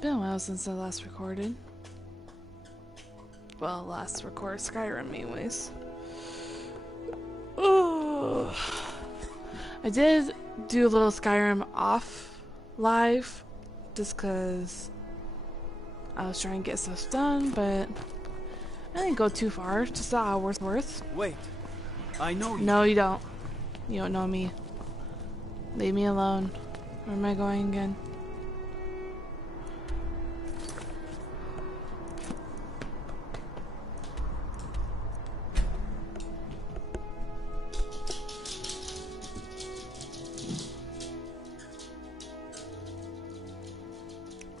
been a while since I last recorded. Well, last record Skyrim anyways. Oh, I did do a little Skyrim off live just because I was trying to get stuff done, but I didn't go too far, just an hour's worth. Wait, I know you. No, you don't. You don't know me. Leave me alone. Where am I going again?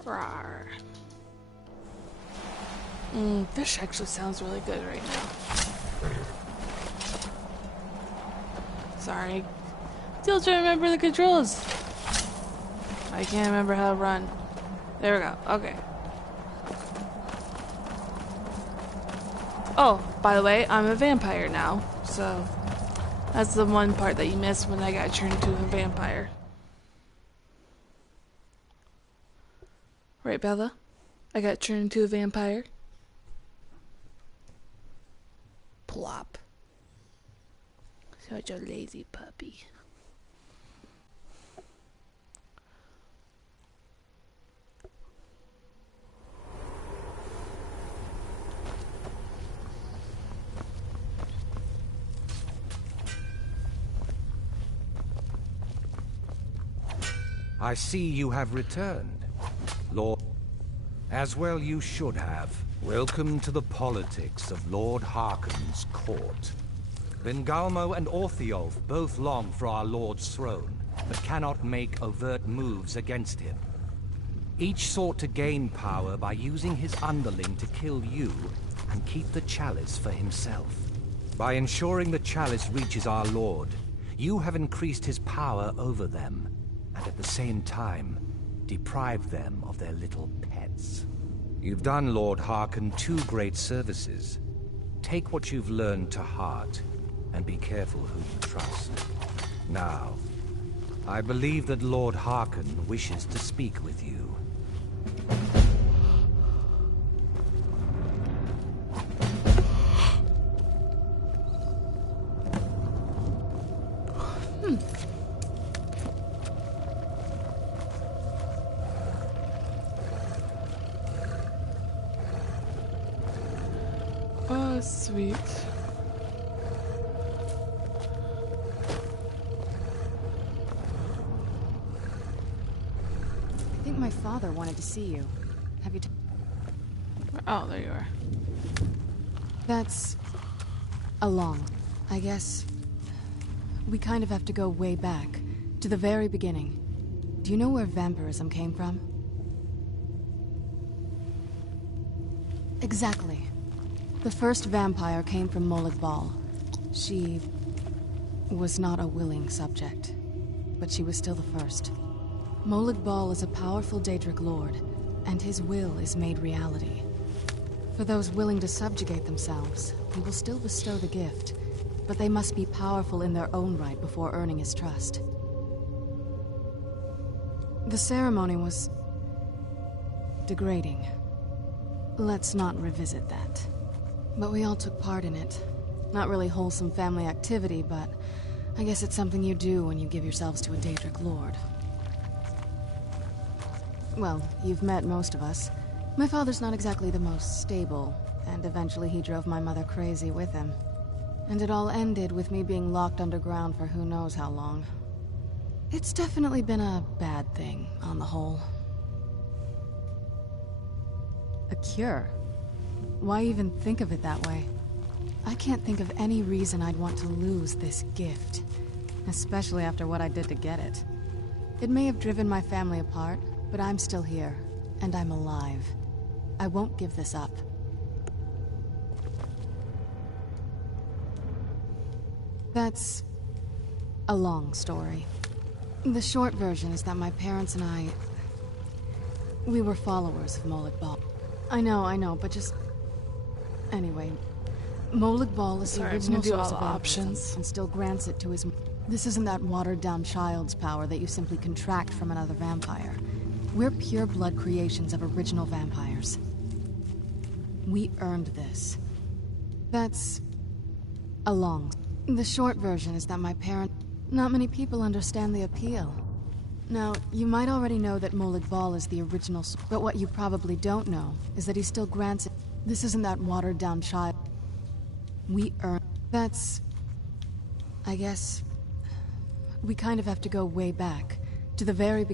Rawr. Fish actually sounds really good right now. Sorry. Still trying to remember the controls. I can't remember how to run. There we go. Okay. Oh, by the way, I'm a vampire now. So, that's the one part that you missed when I got turned into a vampire. Right, Bella? I got turned into a vampire. Plop. Such a lazy puppy. I see you have returned, Lord. As well you should have. Welcome to the politics of Lord Harkon's court. Bengalmo and Orthiolf both long for our Lord's throne, but cannot make overt moves against him. Each sought to gain power by using his underling to kill you and keep the chalice for himself. By ensuring the chalice reaches our Lord, you have increased his power over them, and at the same time, deprived them of their little pets. You've done Lord Harkon 2 great services. Take what you've learned to heart, and be careful who you trust. Now, I believe that Lord Harkon wishes to speak with you. Oh, sweet. I think my father wanted to see you. Have you Oh, there you are. That's along. I guess we kind of have to go way back, to the very beginning. Do you know where vampirism came from? Exactly. The first vampire came from Molag Bal. She was not a willing subject, but she was still the first. Molag Bal is a powerful Daedric lord, and his will is made reality. For those willing to subjugate themselves, he will still bestow the gift, but they must be powerful in their own right before earning his trust. The ceremony was degrading. Let's not revisit that. But we all took part in it. Not really wholesome family activity, but I guess it's something you do when you give yourselves to a Daedric lord. Well, you've met most of us. My father's not exactly the most stable, and eventually he drove my mother crazy with him. And it all ended with me being locked underground for who knows how long. It's definitely been a bad thing, on the whole. A cure? Why even think of it that way? I can't think of any reason I'd want to lose this gift. Especially after what I did to get it. It may have driven my family apart, but I'm still here, and I'm alive. I won't give this up. That's a long story. The short version is that my parents and we were followers of Molag Bal. I know, but just... Anyway, Molag Bal is the original source of options and still grants it to his... This isn't that watered-down child's power that you simply contract from another vampire. We're pure blood creations of original vampires. We earned this. That's a long... The short version is that my parent... Not many people understand the appeal. Now, you might already know that Molag Bal is the original... But what you probably don't know is that he still grants it. This isn't that watered-down child. We earned... That's... I guess... We kind of have to go way back. To the very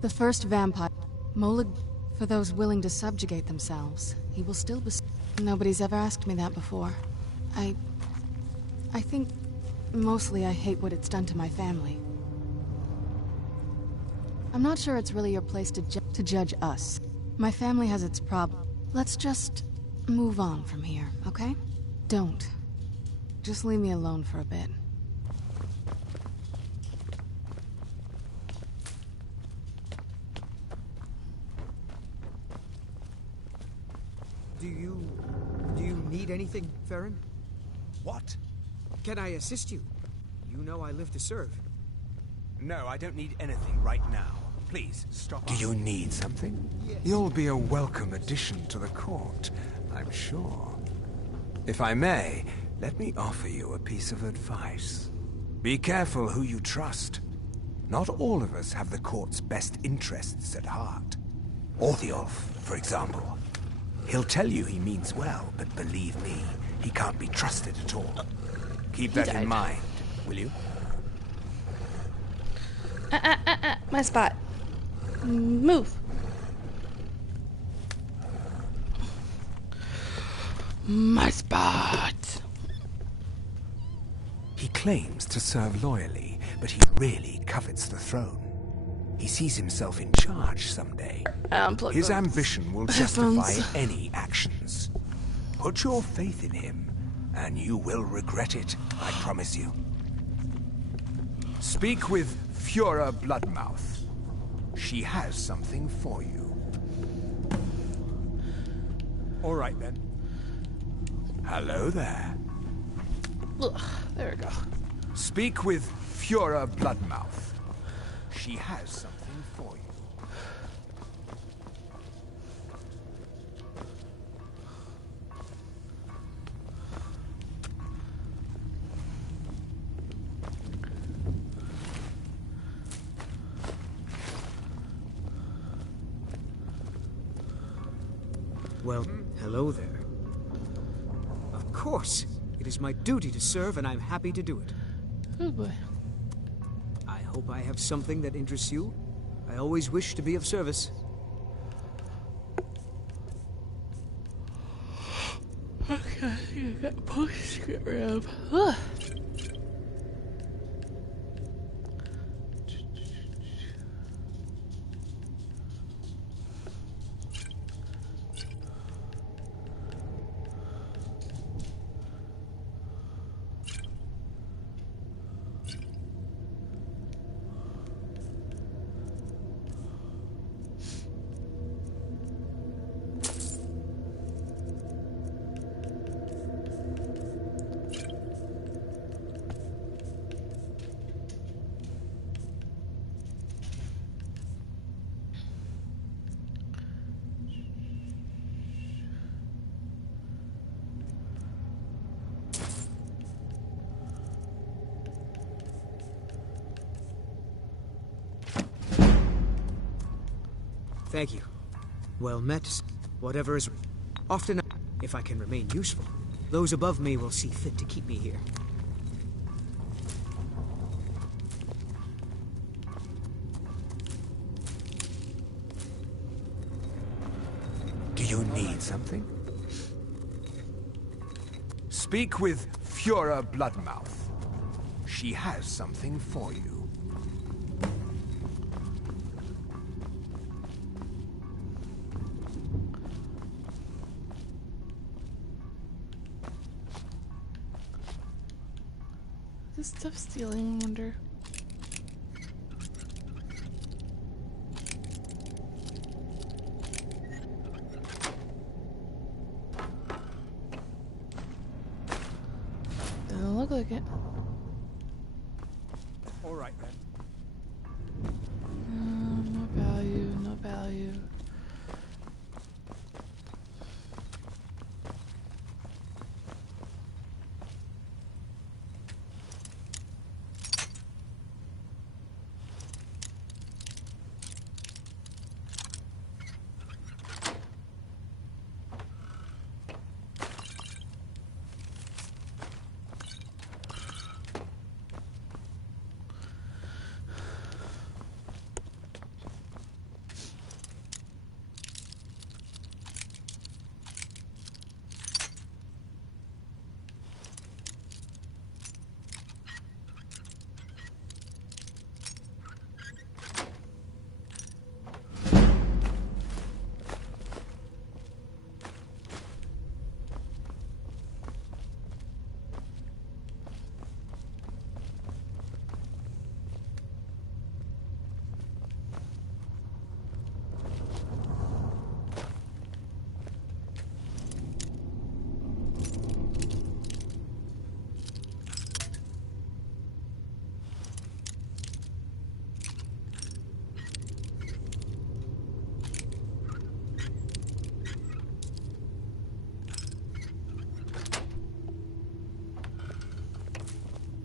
the first vampire... Molag... For those willing to subjugate themselves, he will still be... Nobody's ever asked me that before. I think... Mostly I hate what it's done to my family. I'm not sure it's really your place to judge us. My family has its problem. Let's just... move on from here, okay? Don't. Just leave me alone for a bit. Do you need anything, Farron? What? Can I assist you? You know I live to serve. No, I don't need anything right now. Please, stop. Do you need something? Yes. You'll be a welcome addition to the court, I'm sure. If I may, let me offer you a piece of advice. Be careful who you trust. Not all of us have the court's best interests at heart. Orthiolf, for example. He'll tell you he means well, but believe me, he can't be trusted at all. Keep that in mind, will you? My spot. Move. My spot. He claims to serve loyally, but he really covets the throne. He sees himself in charge someday. His ambition will justify any actions. Put your faith in him, and you will regret it, I promise you. Speak with Fura Bloodmouth. She has something for you. All right, then. Hello there. Ugh, there we go. Speak with Fura Bloodmouth. She has something for you. Well, hello there. Of course. It is my duty to serve, and I'm happy to do it. Oh boy. I hope I have something that interests you. I always wish to be of service. Okay, you got push to get rid of. Ugh. Thank you. Well met. Whatever is... Often, if I can remain useful, those above me will see fit to keep me here. Do you need something? Speak with Fura Bloodmouth. She has something for you. This stuff stealing, I wonder. Doesn't look like it. All right, then. No value, no value.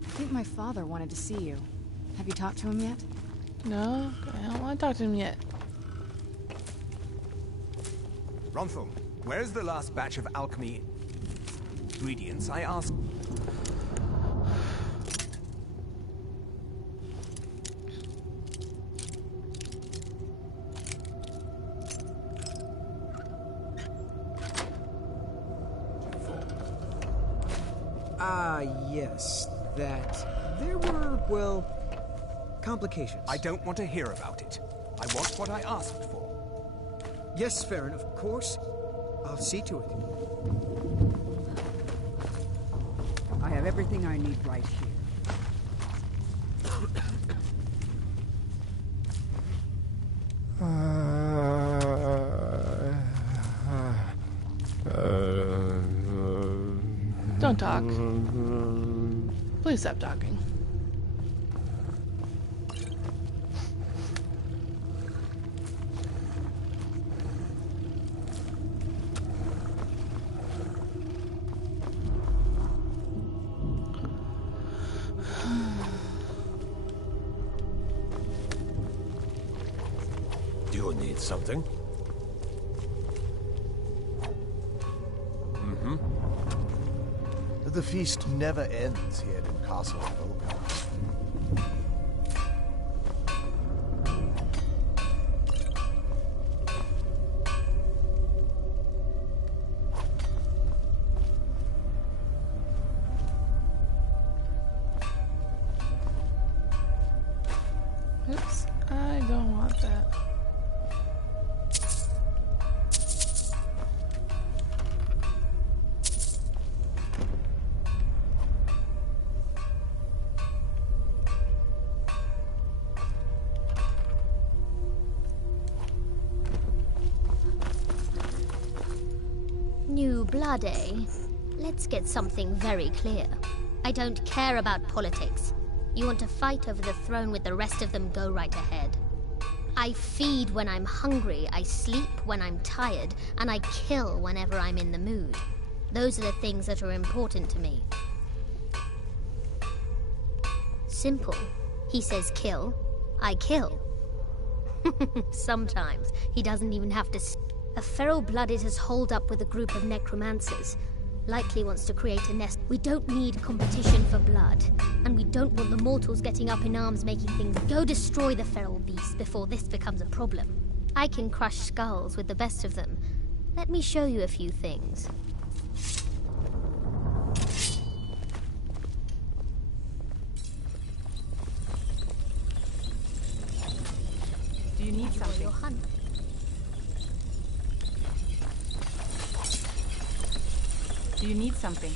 I think my father wanted to see you. Have you talked to him yet? No, I don't want to talk to him yet. Ronthal, where's the last batch of alchemy ingredients I asked? Yes, that... There were, well, complications. I don't want to hear about it. I want what I asked for. Yes, Farron, of course. I'll see to it. I have everything I need right here. Don't talk. Please stop talking. Do you need something? The feast never ends here in Castle Volga. Oops, I don't want that. New blood, eh? Let's get something very clear. I don't care about politics. You want to fight over the throne with the rest of them, go right ahead. I feed when I'm hungry, I sleep when I'm tired, and I kill whenever I'm in the mood. Those are the things that are important to me. Simple. He says kill, I kill. Sometimes he doesn't even have to... A feral blooded has holed up with a group of necromancers. Likely wants to create a nest. We don't need competition for blood. And we don't want the mortals getting up in arms making things... Go destroy the feral beast before this becomes a problem. I can crush skulls with the best of them. Let me show you a few things. Do you need something? Your hunt. Do you need something?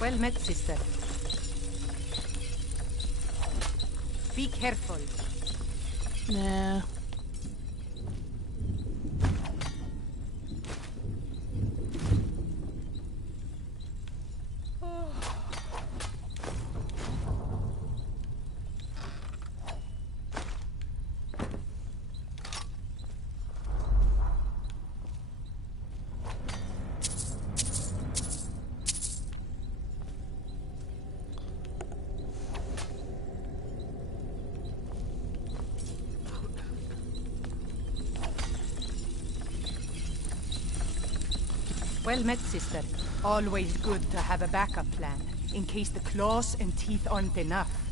Well met, sister. Be careful. Nah. Well met, sister. Always good to have a backup plan, in case the claws and teeth aren't enough.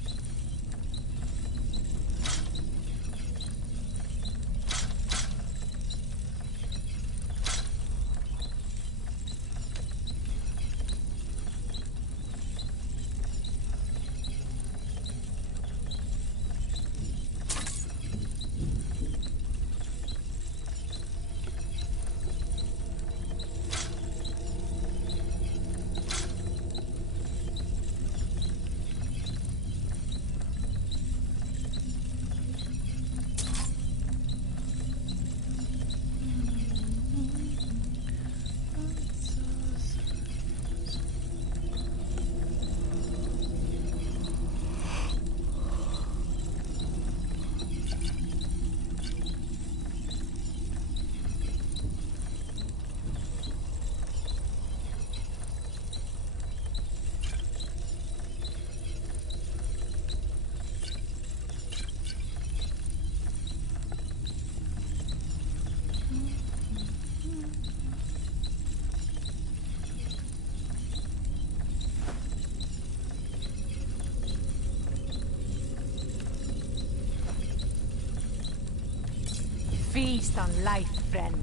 Feast on life, friend.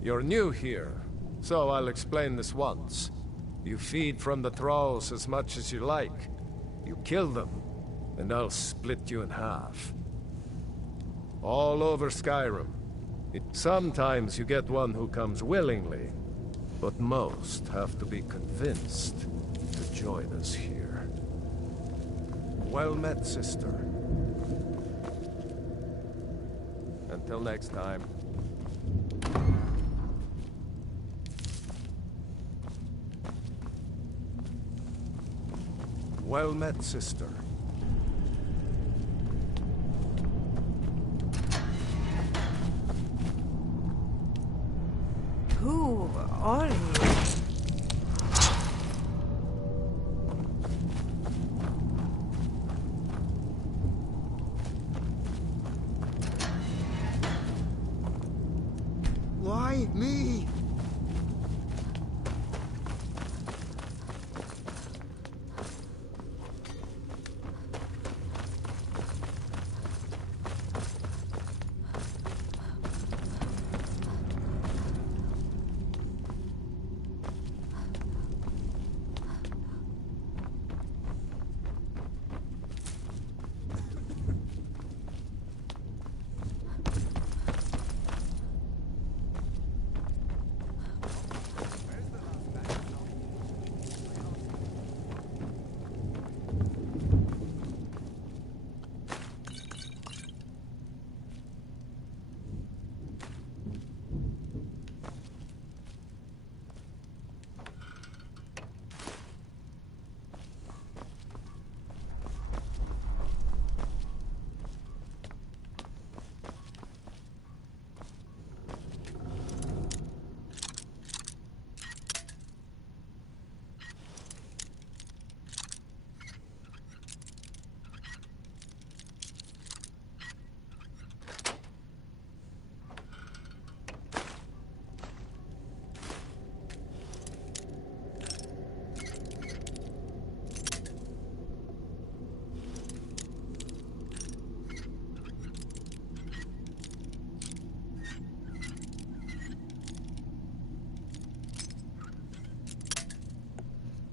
You're new here, so I'll explain this once. You feed from the thralls as much as you like. You kill them, and I'll split you in half. All over Skyrim. Sometimes you get one who comes willingly, but most have to be convinced to join us here. Well met, sister. Until next time. Well met, sister. Who are you? Why me?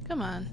Come on.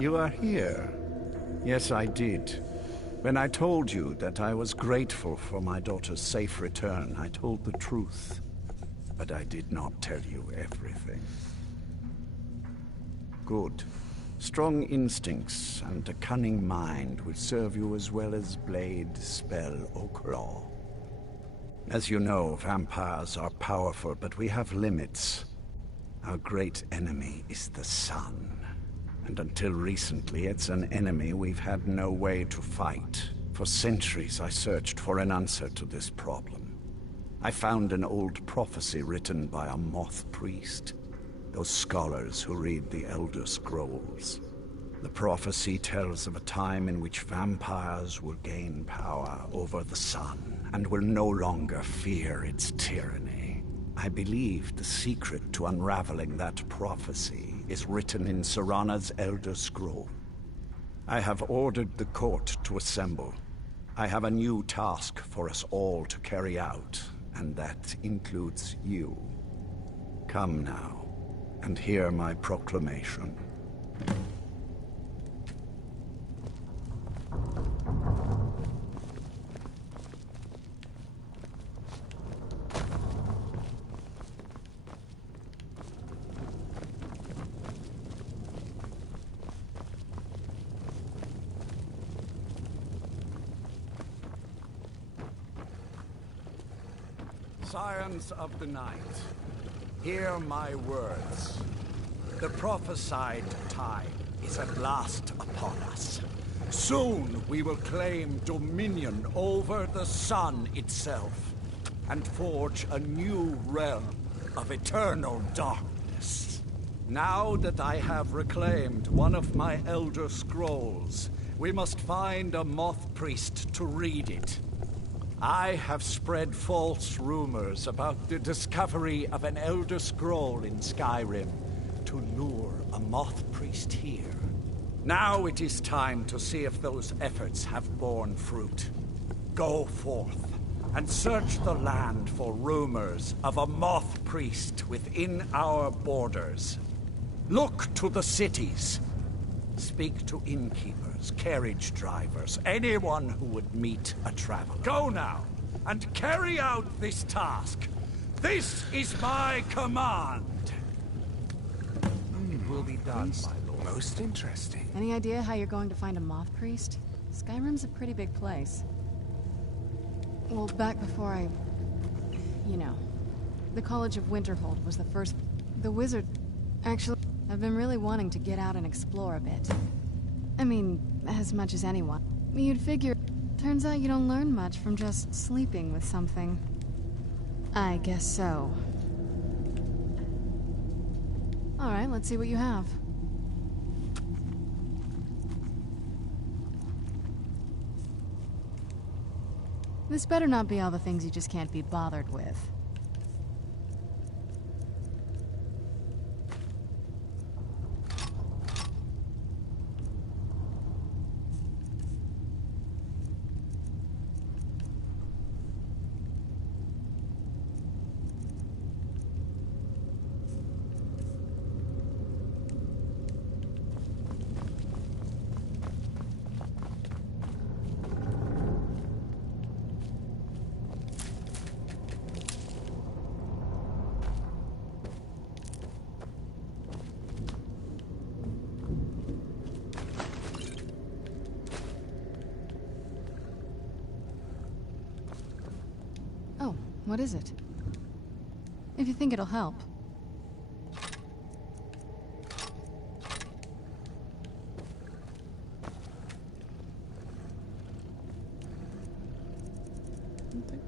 You are here. Yes, I did. When I told you that I was grateful for my daughter's safe return, I told the truth. But I did not tell you everything. Good. Strong instincts and a cunning mind will serve you as well as blade, spell, or claw. As you know, vampires are powerful, but we have limits. Our great enemy is the sun. And until recently, it's an enemy we've had no way to fight. For centuries, I searched for an answer to this problem. I found an old prophecy written by a moth priest. Those scholars who read the Elder Scrolls. The prophecy tells of a time in which vampires will gain power over the sun and will no longer fear its tyranny. I believe the secret to unraveling that prophecy is written in Serana's Elder Scroll. I have ordered the court to assemble. I have a new task for us all to carry out, and that includes you. Come now, and hear my proclamation. Scions of the night, hear my words. The prophesied time is at last upon us. Soon we will claim dominion over the sun itself, and forge a new realm of eternal darkness. Now that I have reclaimed one of my Elder Scrolls, we must find a moth priest to read it. I have spread false rumors about the discovery of an Elder Scroll in Skyrim to lure a moth priest here. Now it is time to see if those efforts have borne fruit. Go forth and search the land for rumors of a moth priest within our borders. Look to the cities. Speak to innkeepers, carriage drivers, anyone who would meet a traveler. Go now, and carry out this task. This is my command. It will be done, my lord. Most interesting. Any idea how you're going to find a moth priest? Skyrim's a pretty big place. Well, back before you know, the College of Winterhold was the first... The wizard... Actually, I've been really wanting to get out and explore a bit. I mean, as much as anyone. You'd figure... Turns out you don't learn much from just sleeping with something. I guess so. Alright, let's see what you have. This better not be all the things you just can't be bothered with. Oh, what is it? If you think it'll help. Okay.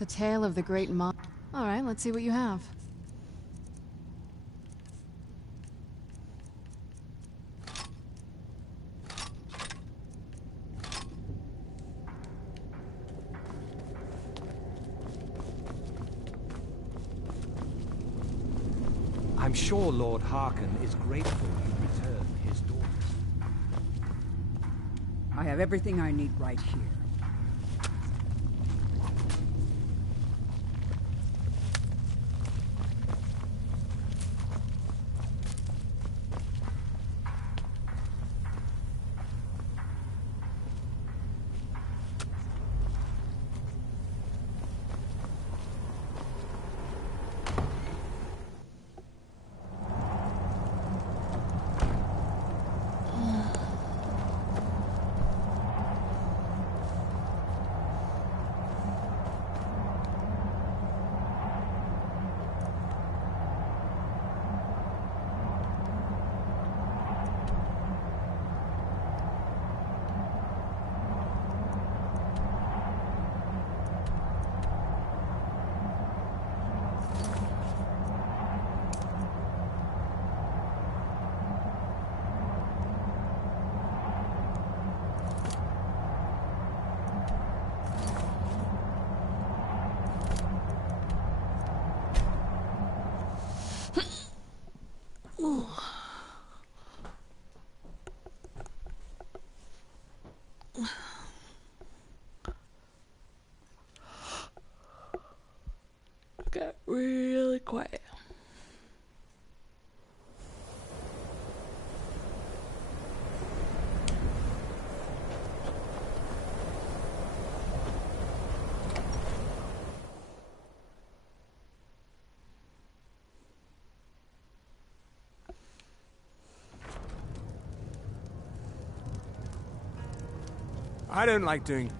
The tale of the great mon. Alright, let's see what you have. I'm sure Lord Harkon is grateful you returned his daughters. I have everything I need right here. Got really quiet. I don't like doing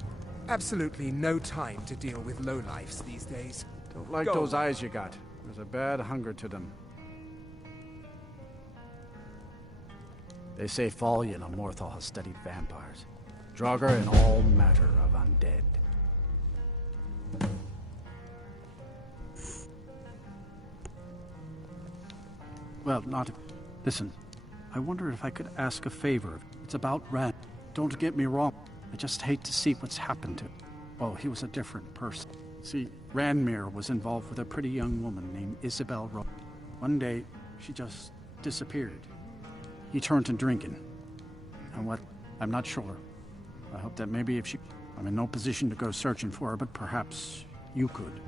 absolutely no time to deal with lowlifes these days. Don't like Go those on. eyes you got. There's a bad hunger to them. They say Fallion and Morthal has studied vampires. Draugr and all matter of undead. Well, not... Listen, I wonder if I could ask a favor. It's about Ran. Don't get me wrong. I just hate to see what's happened to him. Oh, he was a different person. See, Ranmir was involved with a pretty young woman named Isabel Ro. One day, she just disappeared. He turned to drinking. And what? I'm not sure. I hope that maybe if she... I'm in no position to go searching for her, but perhaps you could.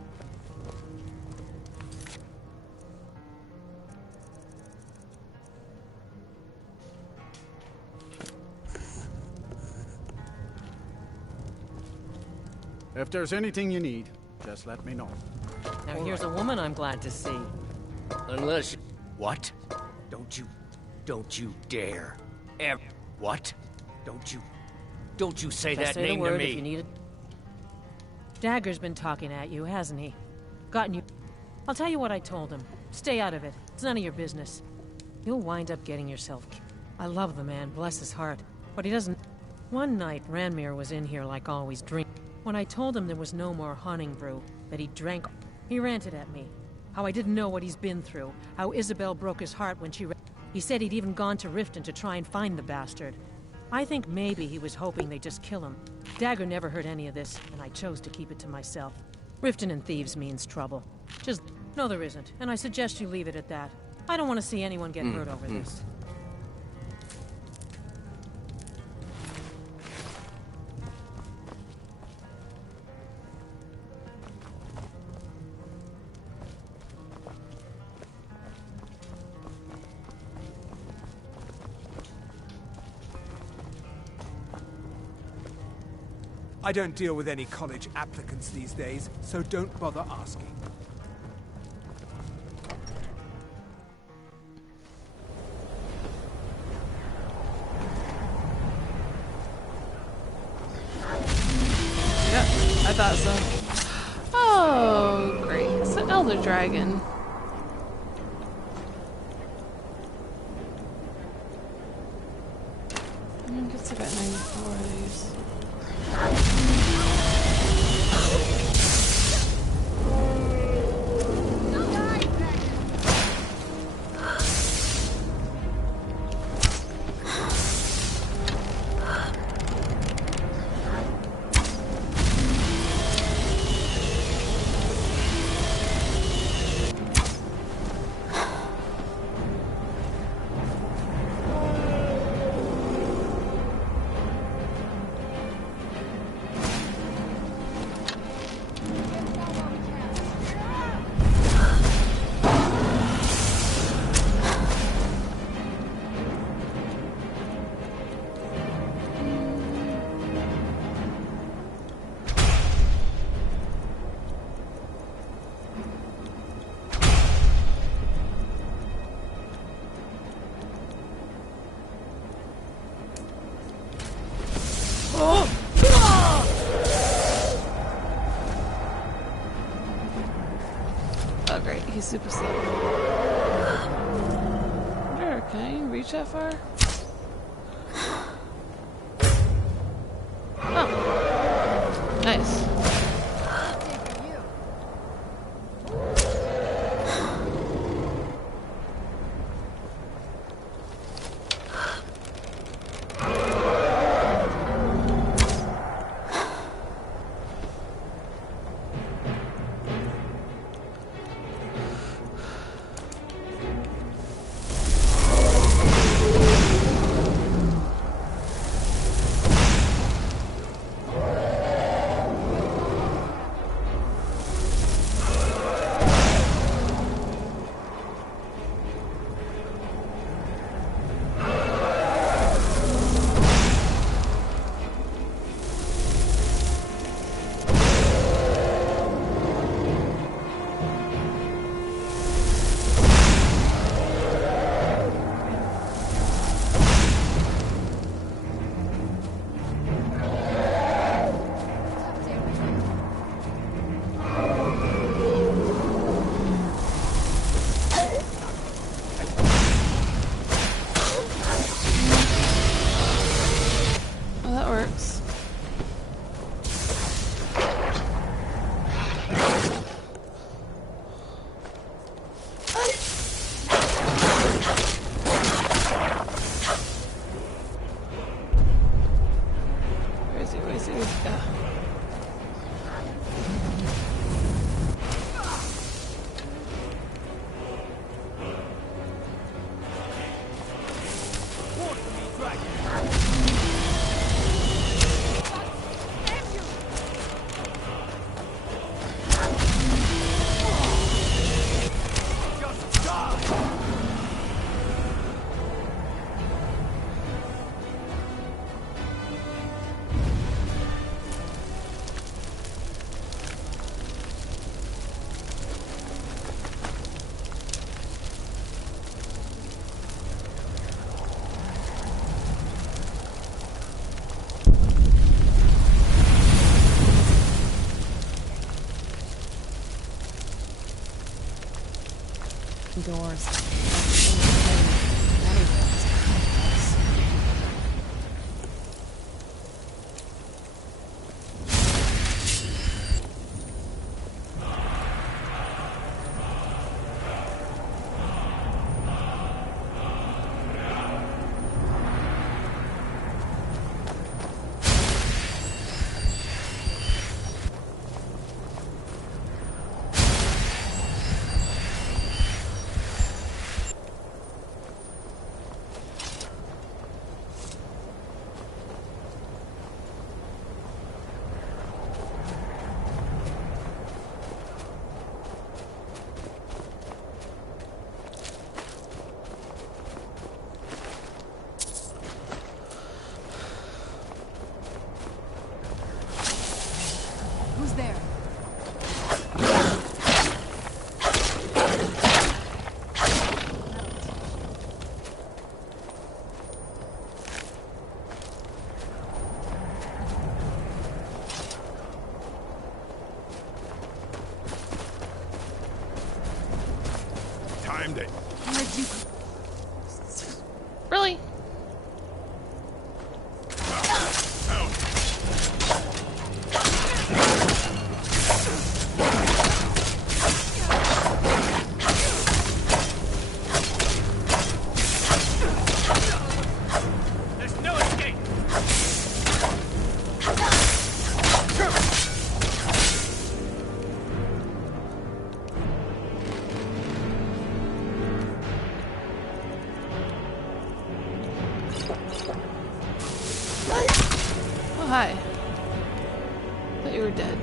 If there's anything you need, just let me know. Now here's a woman I'm glad to see. Unless... What? Don't you dare. What? Don't you say Just that say the name to word me. if you need it. Dagger's been talking at you, hasn't he? Gotten you... I'll tell you what I told him. Stay out of it. It's none of your business. You'll wind up getting yourself killed. I love the man, bless his heart. But he doesn't... One night, Ranmir was in here like always, drinking. When I told him there was no more hunting brew, that he drank, he ranted at me. How I didn't know what he's been through. How Isabel broke his heart when she... He said he'd even gone to Riften to try and find the bastard. I think maybe he was hoping they'd just kill him. Dagger never heard any of this, and I chose to keep it to myself. Riften and thieves means trouble. Just... No, there isn't, and I suggest you leave it at that. I don't want to see anyone get hurt over this. I don't deal with any college applicants these days, so don't bother asking. Yep, I thought so. Oh, great. It's an Elder Dragon. I guess I got 94 of these. Can I reach that far? Oh. Nice. Doors. Who's there? Timed it. Really? There's no escape! Oh, hi. Thought you were dead.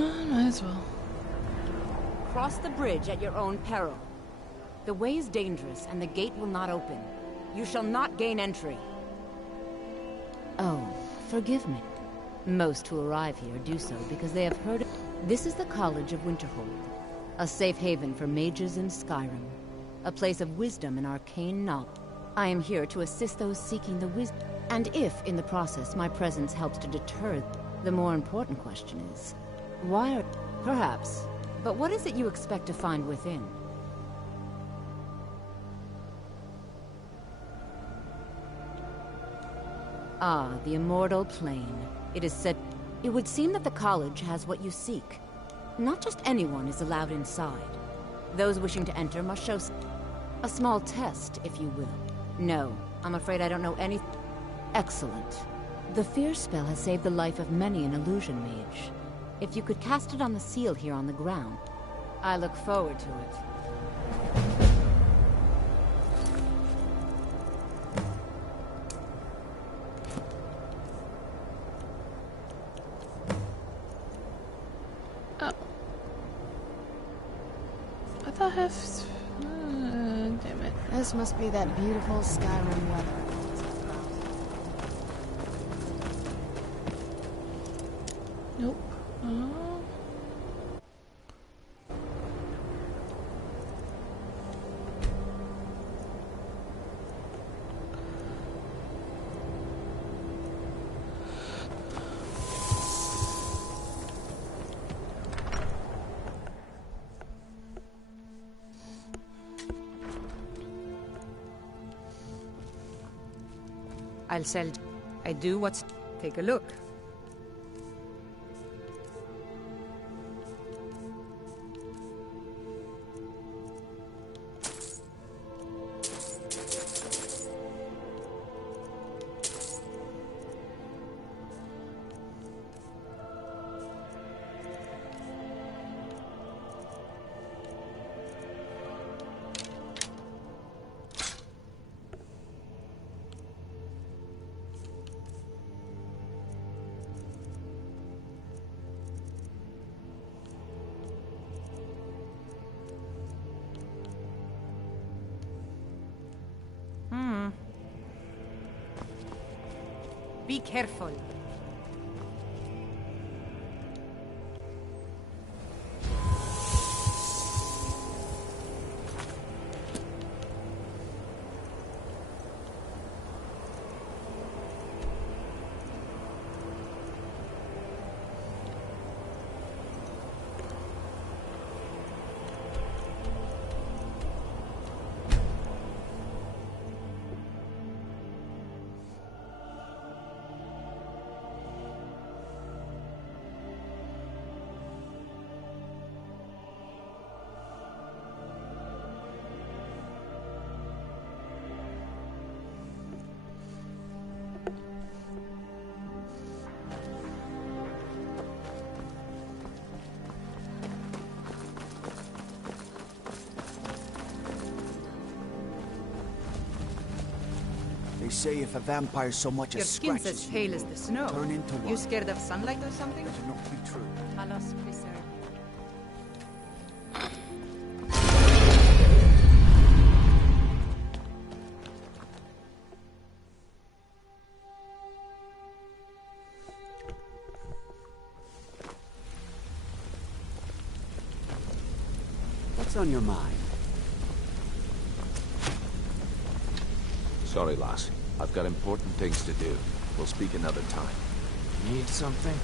Might as well. Cross the bridge at your own peril. The way is dangerous, and the gate will not open. You shall not gain entry. Oh, forgive me. Most who arrive here do so because they have heard... This is the College of Winterhold, a safe haven for mages in Skyrim, a place of wisdom and arcane knowledge. I am here to assist those seeking the wisdom, and if, in the process, my presence helps to deter, the more important question is, why are... Perhaps, but what is it you expect to find within? Ah, the Immortal Plane. It is said... It would seem that the college has what you seek. Not just anyone is allowed inside. Those wishing to enter must show a small test, if you will. No, I'm afraid I don't know any... Excellent. The fear spell has saved the life of many an illusion mage. If you could cast it on the seal here on the ground, I look forward to it. Damn it. This must be that beautiful Skyrim weather. Nope. I'll sell. I do what's... Take a look. Be careful. They say if a vampire so much Your as skin's scratches as pale as the snow. turn into one. You scared of sunlight or something? That not be true. Alas, preserve. What's on your mind? Sorry, lass. I've got important things to do. We'll speak another time. Need something?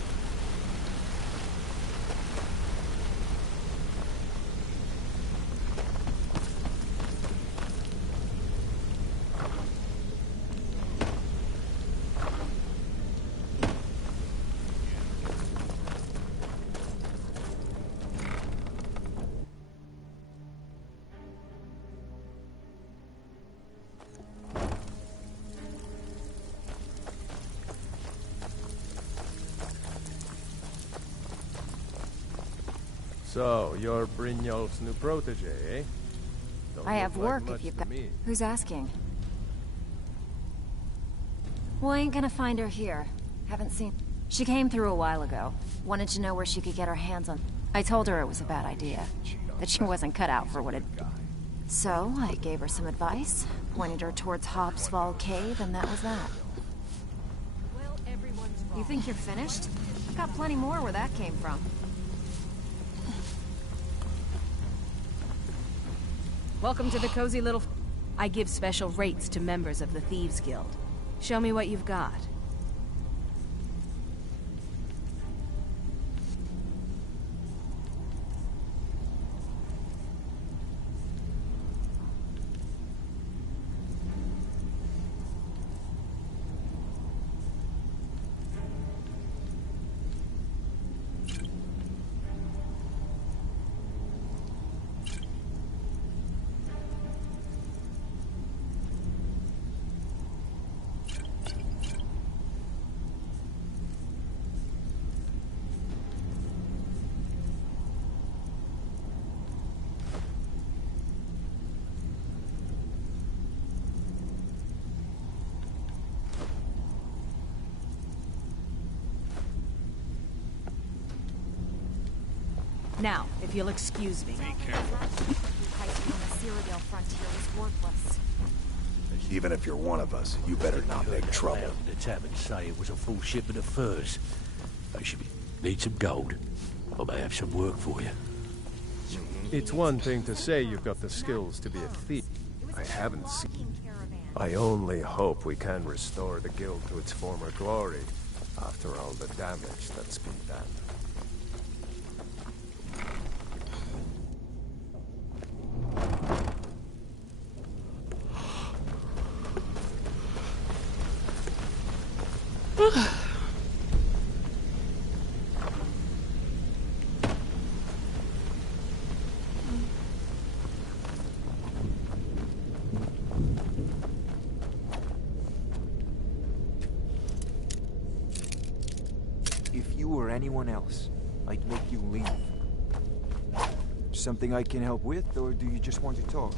So, you're Brynjolf's new protege, eh? Don't I look have like work much if you've to got... me. Who's asking? We ain't gonna find her here. Haven't seen... She came through a while ago. Wanted to know where she could get her hands on... I told her it was a bad idea. That she wasn't cut out for what it... So, I gave her some advice, pointed her towards Hobbs Fall Cave, and that was that. You think you're finished? Got plenty more where that came from. Welcome to the cozy little... I give special rates to members of the Thieves Guild. Show me what you've got. Now, if you'll excuse me. Be careful. Hiking on the Cyrodiil frontier was worthless. Even if you're one of us, you better not make trouble. The tavern say it was a full shipment of furs. I should be... Need some gold. I may have some work for you. It's one thing to say you've got the skills to be a thief. I haven't seen... I only hope we can restore the guild to its former glory after all the damage that's been done. If you were anyone else, I'd make you leave. Something I can help with, or do you just want to talk?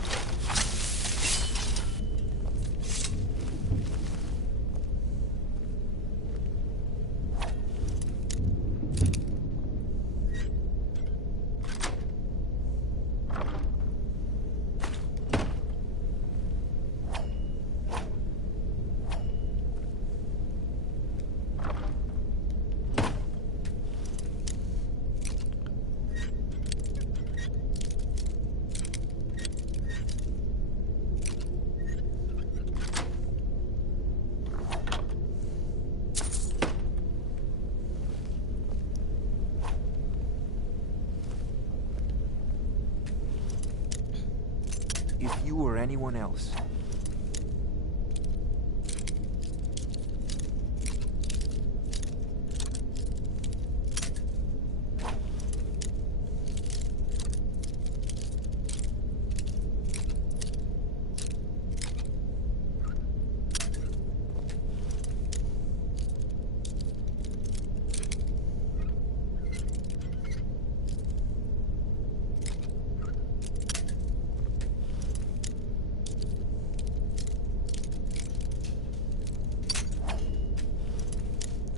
If you were anyone else.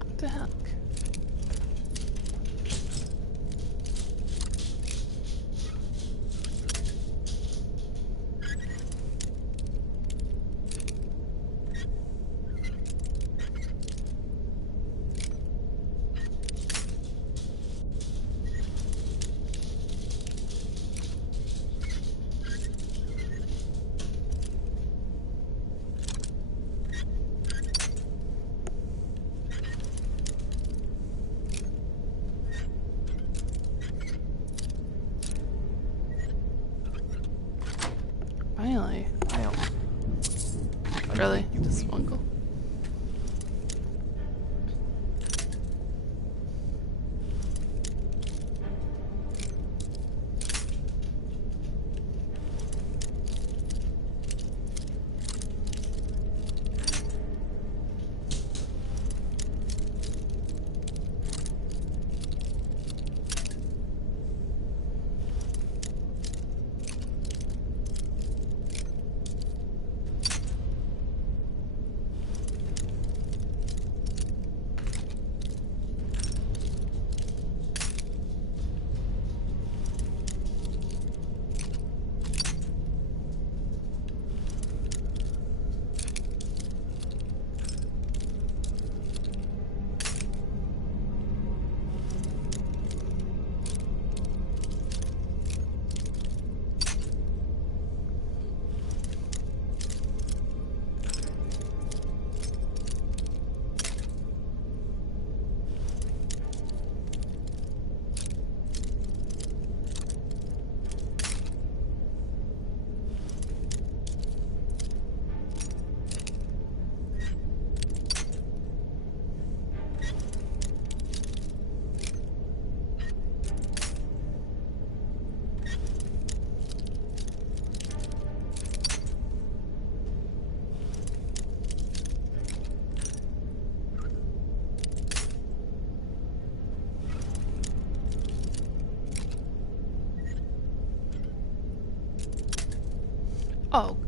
What the heck? Finally. Now. Really? Just one goal?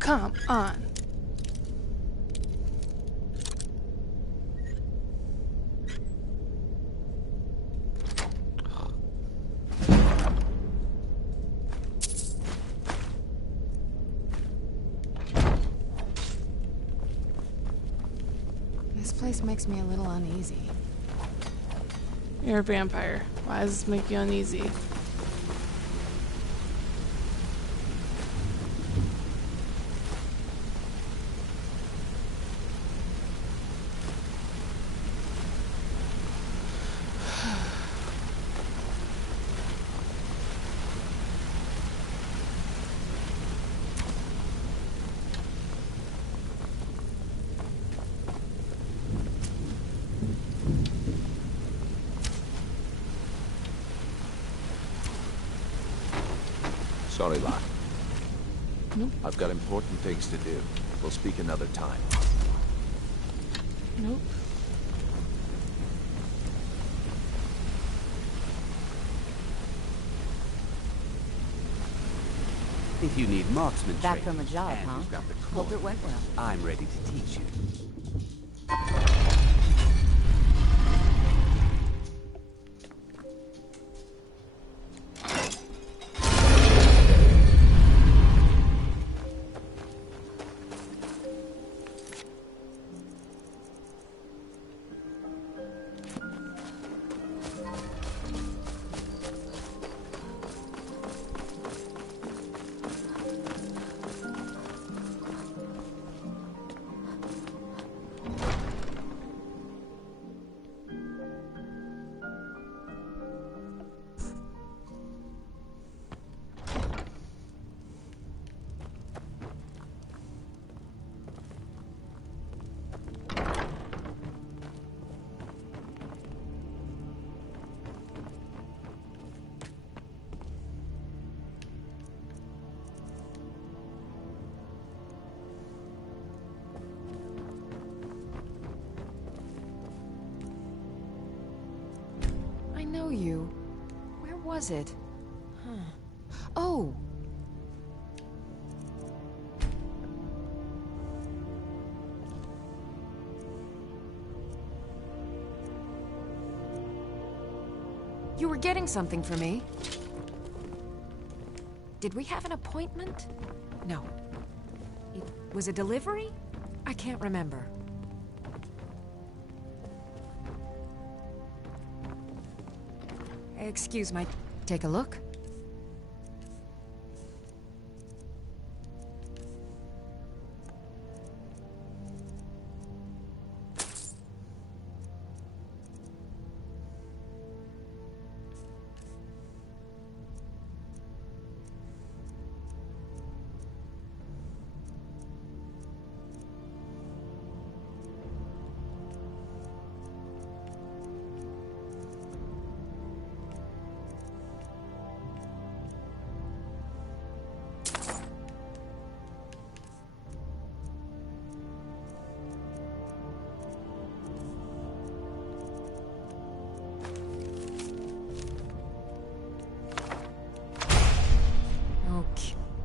come on. This place makes me a little uneasy. You're a vampire. Why does this make you uneasy? Sorry, Locke. Nope. I've got important things to do. We'll speak another time. Nope. If you need marksman Back training, from a job, and huh? you've got the Hope coin, it went well. I'm ready to teach you. I know you. Where was it? Huh. Oh! You were getting something for me. Did we have an appointment? No. It was a delivery? I can't remember. Excuse my... Take a look.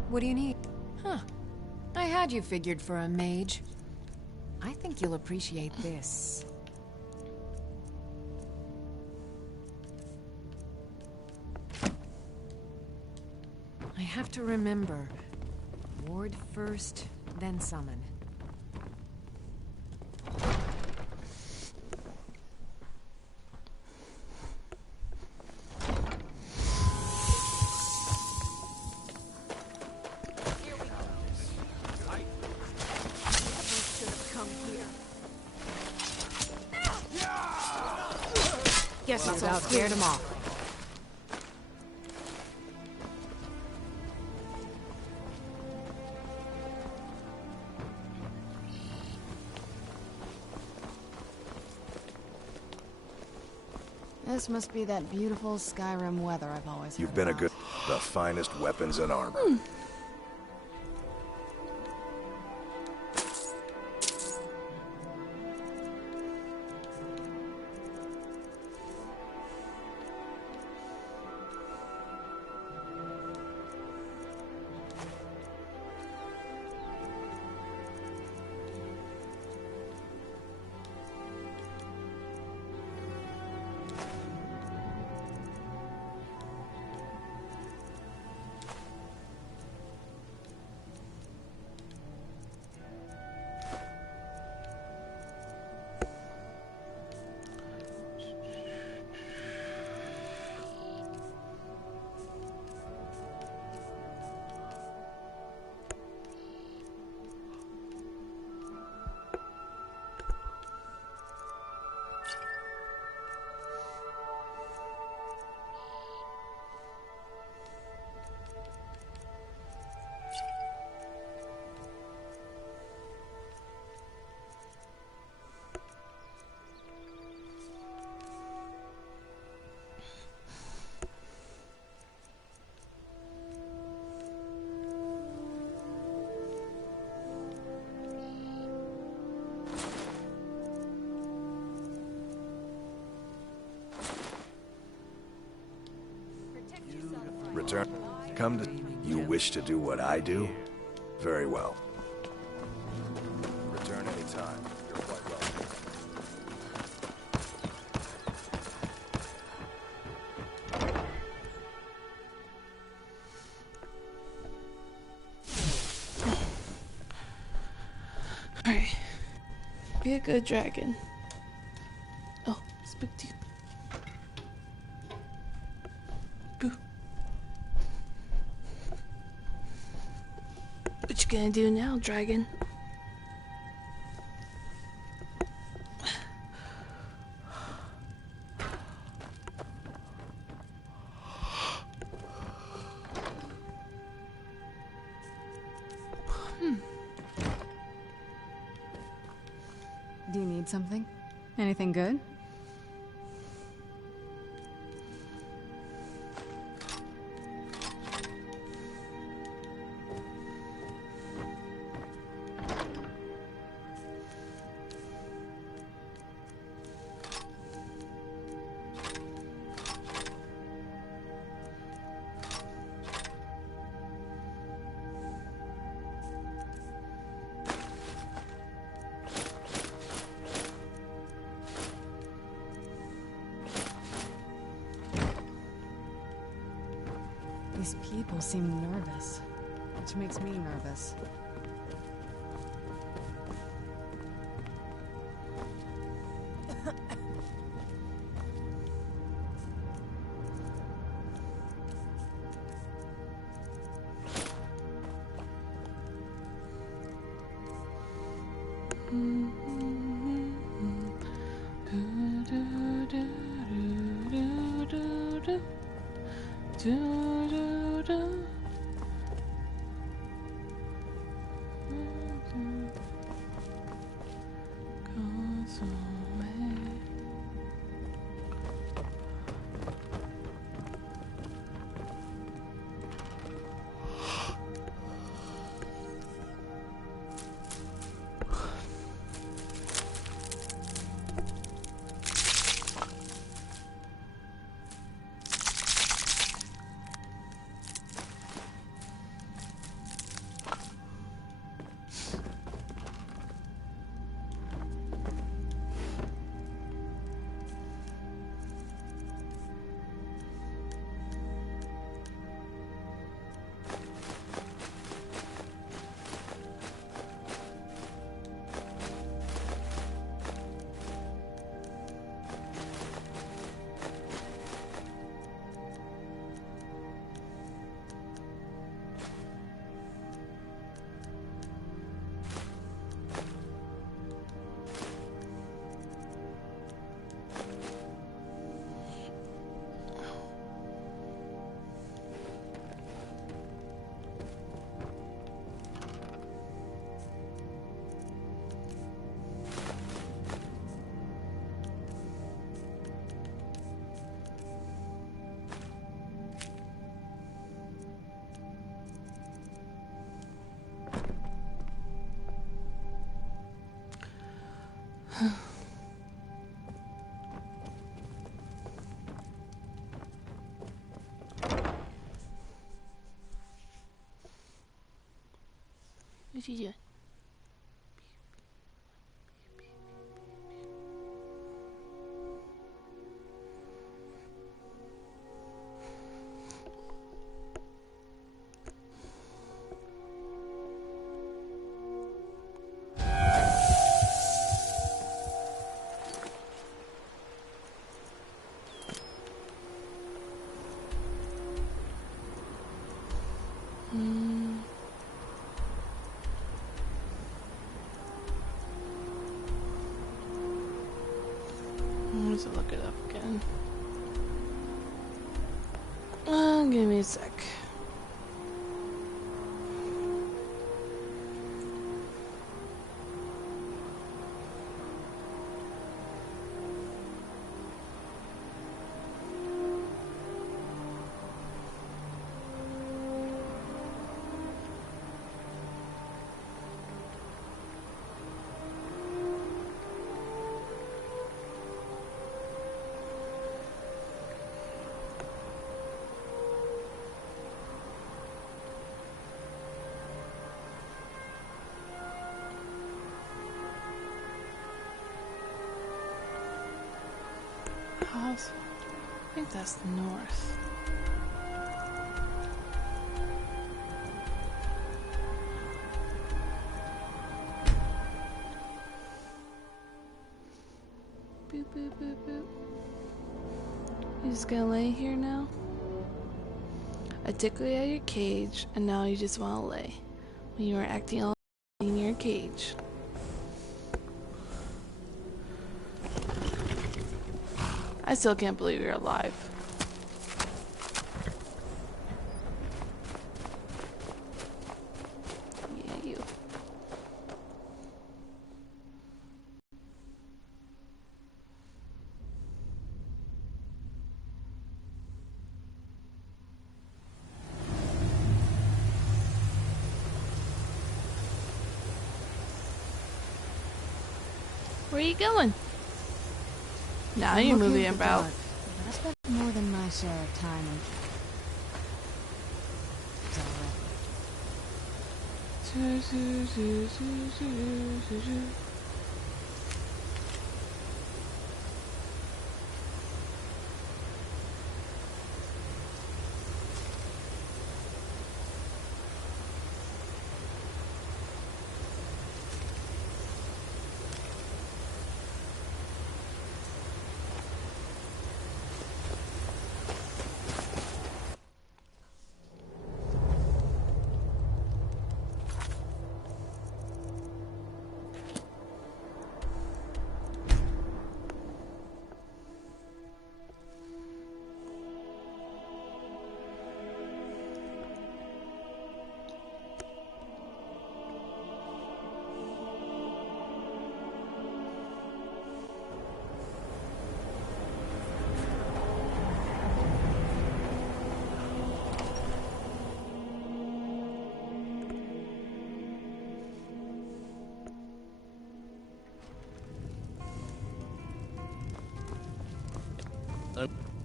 What do you need? Huh. I had you figured for a mage. I think you'll appreciate this. I have to remember. Ward first, then summon. Guess you about scared him off. This must be that beautiful Skyrim weather I've always heard You've been a about. good... The finest weapons and armor. Return. Come to... You wish to do what I do? Very well. Return anytime. You're quite welcome. Alright. Be a good dragon. Oh, speak to you. Boo. What you gonna do now, dragon? Do you need something? Anything good? These people seem nervous, which makes me nervous. What you doing? Let's look it up again. Give me a sec. Pause. I think that's north. Boop, boop, boop, boop. You just gonna lay here now? I took you out of your cage, and now you just want to lay. When you were acting all in your cage. I still can't believe you're alive. Yeah, you. Where are you going? Now you're moving about. I spent more than my share of time in...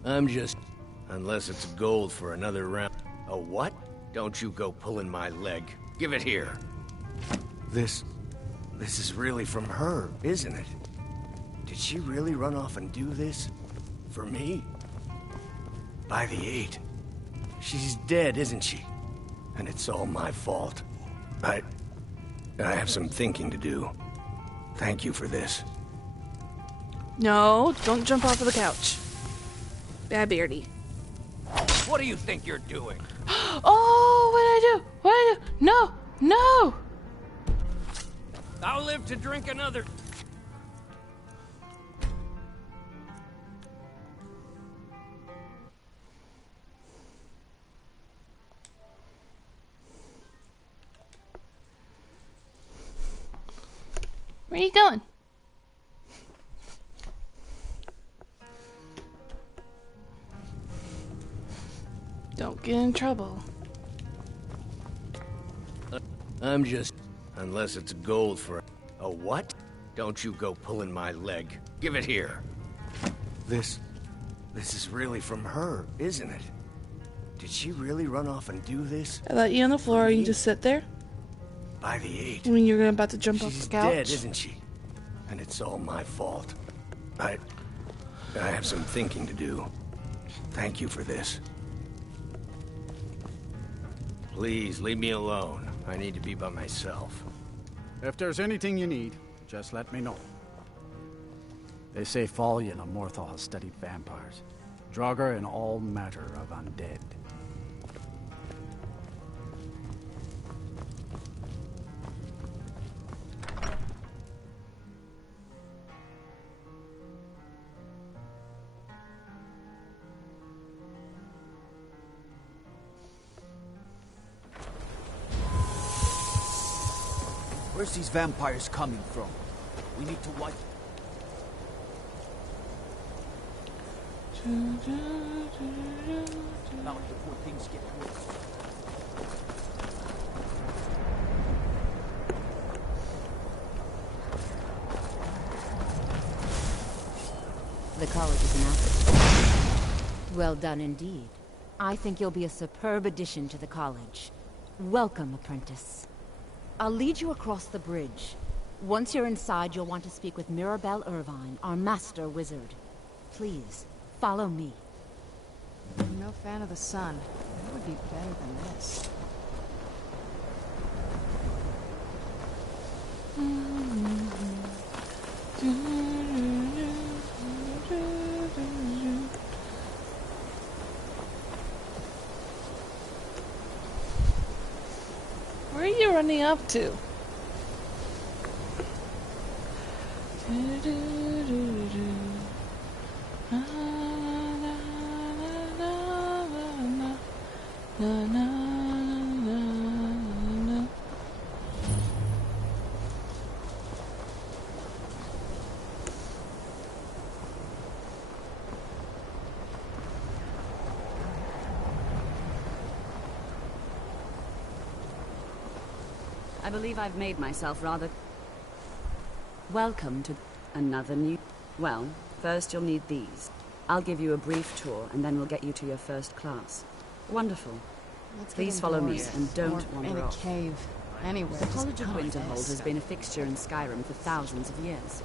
I'm just... Unless it's gold for another round. A what? Don't you go pulling my leg. Give it here. This is really from her, isn't it? Did she really run off and do this? For me? By the 8. She's dead, isn't she? And it's all my fault. I have some thinking to do. Thank you for this. No, don't jump off of the couch. Bad Beardy. What do you think you're doing? Oh, what did I do? What did I do? No, no! I'll live to drink another. Where are you going? Don't get in trouble. I'm just... Unless it's gold for... A what? Don't you go pulling my leg. Give it here. This is really from her, isn't it? Did she really run off and do this? I let you on the floor and you just sit there? By the 8. When you're about to jump off the couch? She's dead, isn't she? And it's all my fault. I have some thinking to do. Thank you for this. Please, leave me alone. I need to be by myself. If there's anything you need, just let me know. They say Fallion of Morthal has studied vampires. Draugr and all matter of undead. Where's these vampires coming from? We need to wipe... Now before things get worse. The college is massive. Well done indeed. I think you'll be a superb addition to the college. Welcome, apprentice. I'll lead you across the bridge. Once you're inside, you'll want to speak with Mirabelle Irvine, our master wizard. Please, Follow me. I'm no fan of the sun. That would be better than this. Where are you running up to? I believe I've made myself rather... Welcome to another new... Well, first you'll need these. I'll give you a brief tour, and then we'll get you to your first class. Wonderful. Please follow me, and don't wander in a off. cave. Anywhere. The College of Winterhold has been a fixture in Skyrim for thousands of years.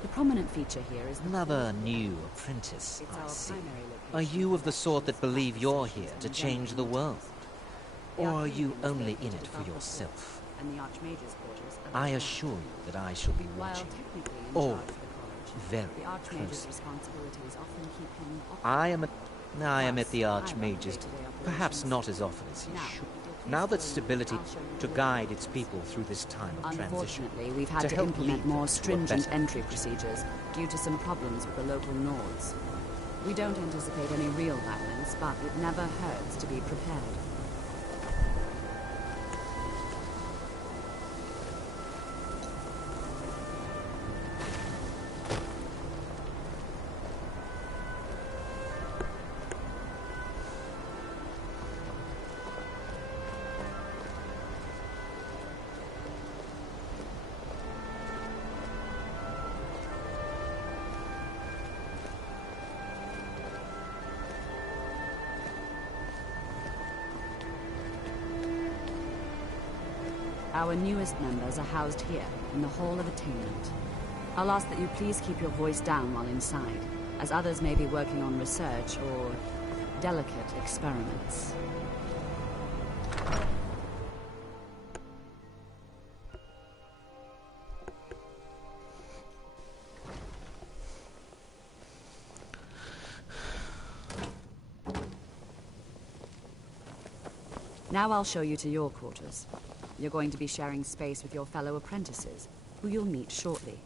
The prominent feature here is... Another new apprentice, It's I our see. primary location. Are you of the sort that believe you're here to change the world? Or are you only in it for yourself? And the Archmage's quarters. I assure you that I shall be While watching technically in all charge of the college, very the Archmage's closely. responsibilities often keep him I am at the Archmage's, perhaps not as often as he should. Now that stability to guide its people through this time of transition. Unfortunately, we've had to help implement lead more them to a stringent better entry procedures due to some problems with the local Nords. We don't anticipate any real violence, but it never hurts to be prepared. Our newest members are housed here, in the Hall of Attainment. I'll ask that you please keep your voice down while inside, as others may be working on research or delicate experiments. Now I'll show you to your quarters. You're going to be sharing space with your fellow apprentices, who you'll meet shortly.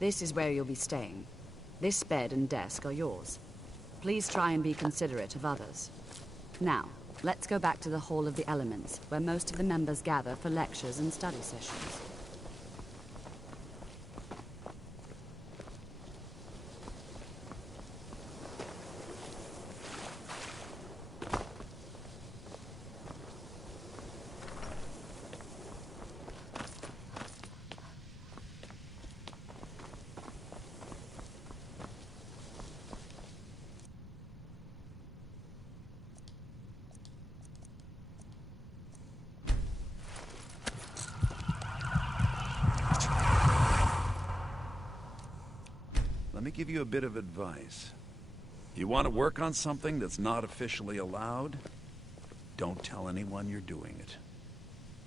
This is where you'll be staying. This bed and desk are yours. Please try and be considerate of others. Now, let's go back to the Hall of the Elements, where most of the members gather for lectures and study sessions. Let me give you a bit of advice. You want to work on something that's not officially allowed? Don't tell anyone you're doing it.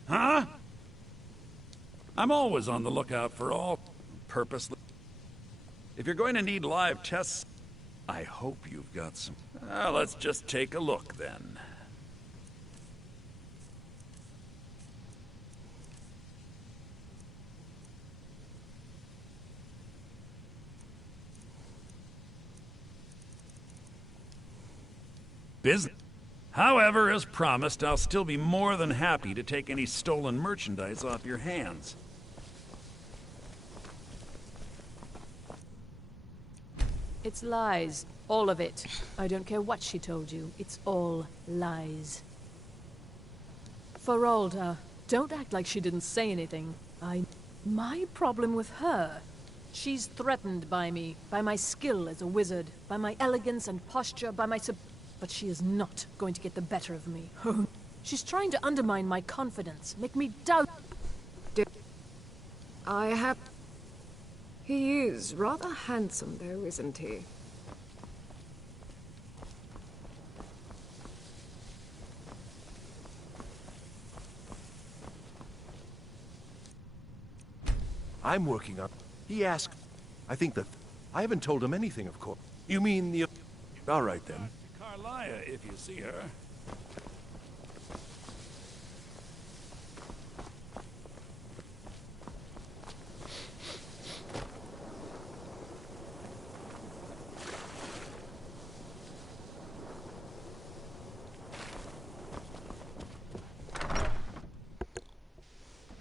Huh? I'm always on the lookout for all purposeless... If you're going to need live tests, I hope you've got some... let's just take a look, then. Business. However, as promised, I'll still be more than happy to take any stolen merchandise off your hands. It's lies. All of it. I don't care what she told you. It's all lies. Feralda, don't act like she didn't say anything. My problem with her. She's threatened by me, by my skill as a wizard, by my elegance and posture, by my But she is not going to get the better of me. She's trying to undermine my confidence, make me doubt... I have... He is rather handsome, though, isn't he? I'm working on... He asked... I think that... I haven't told him anything, of course. You mean the... All right, then. Carlia, if you see her.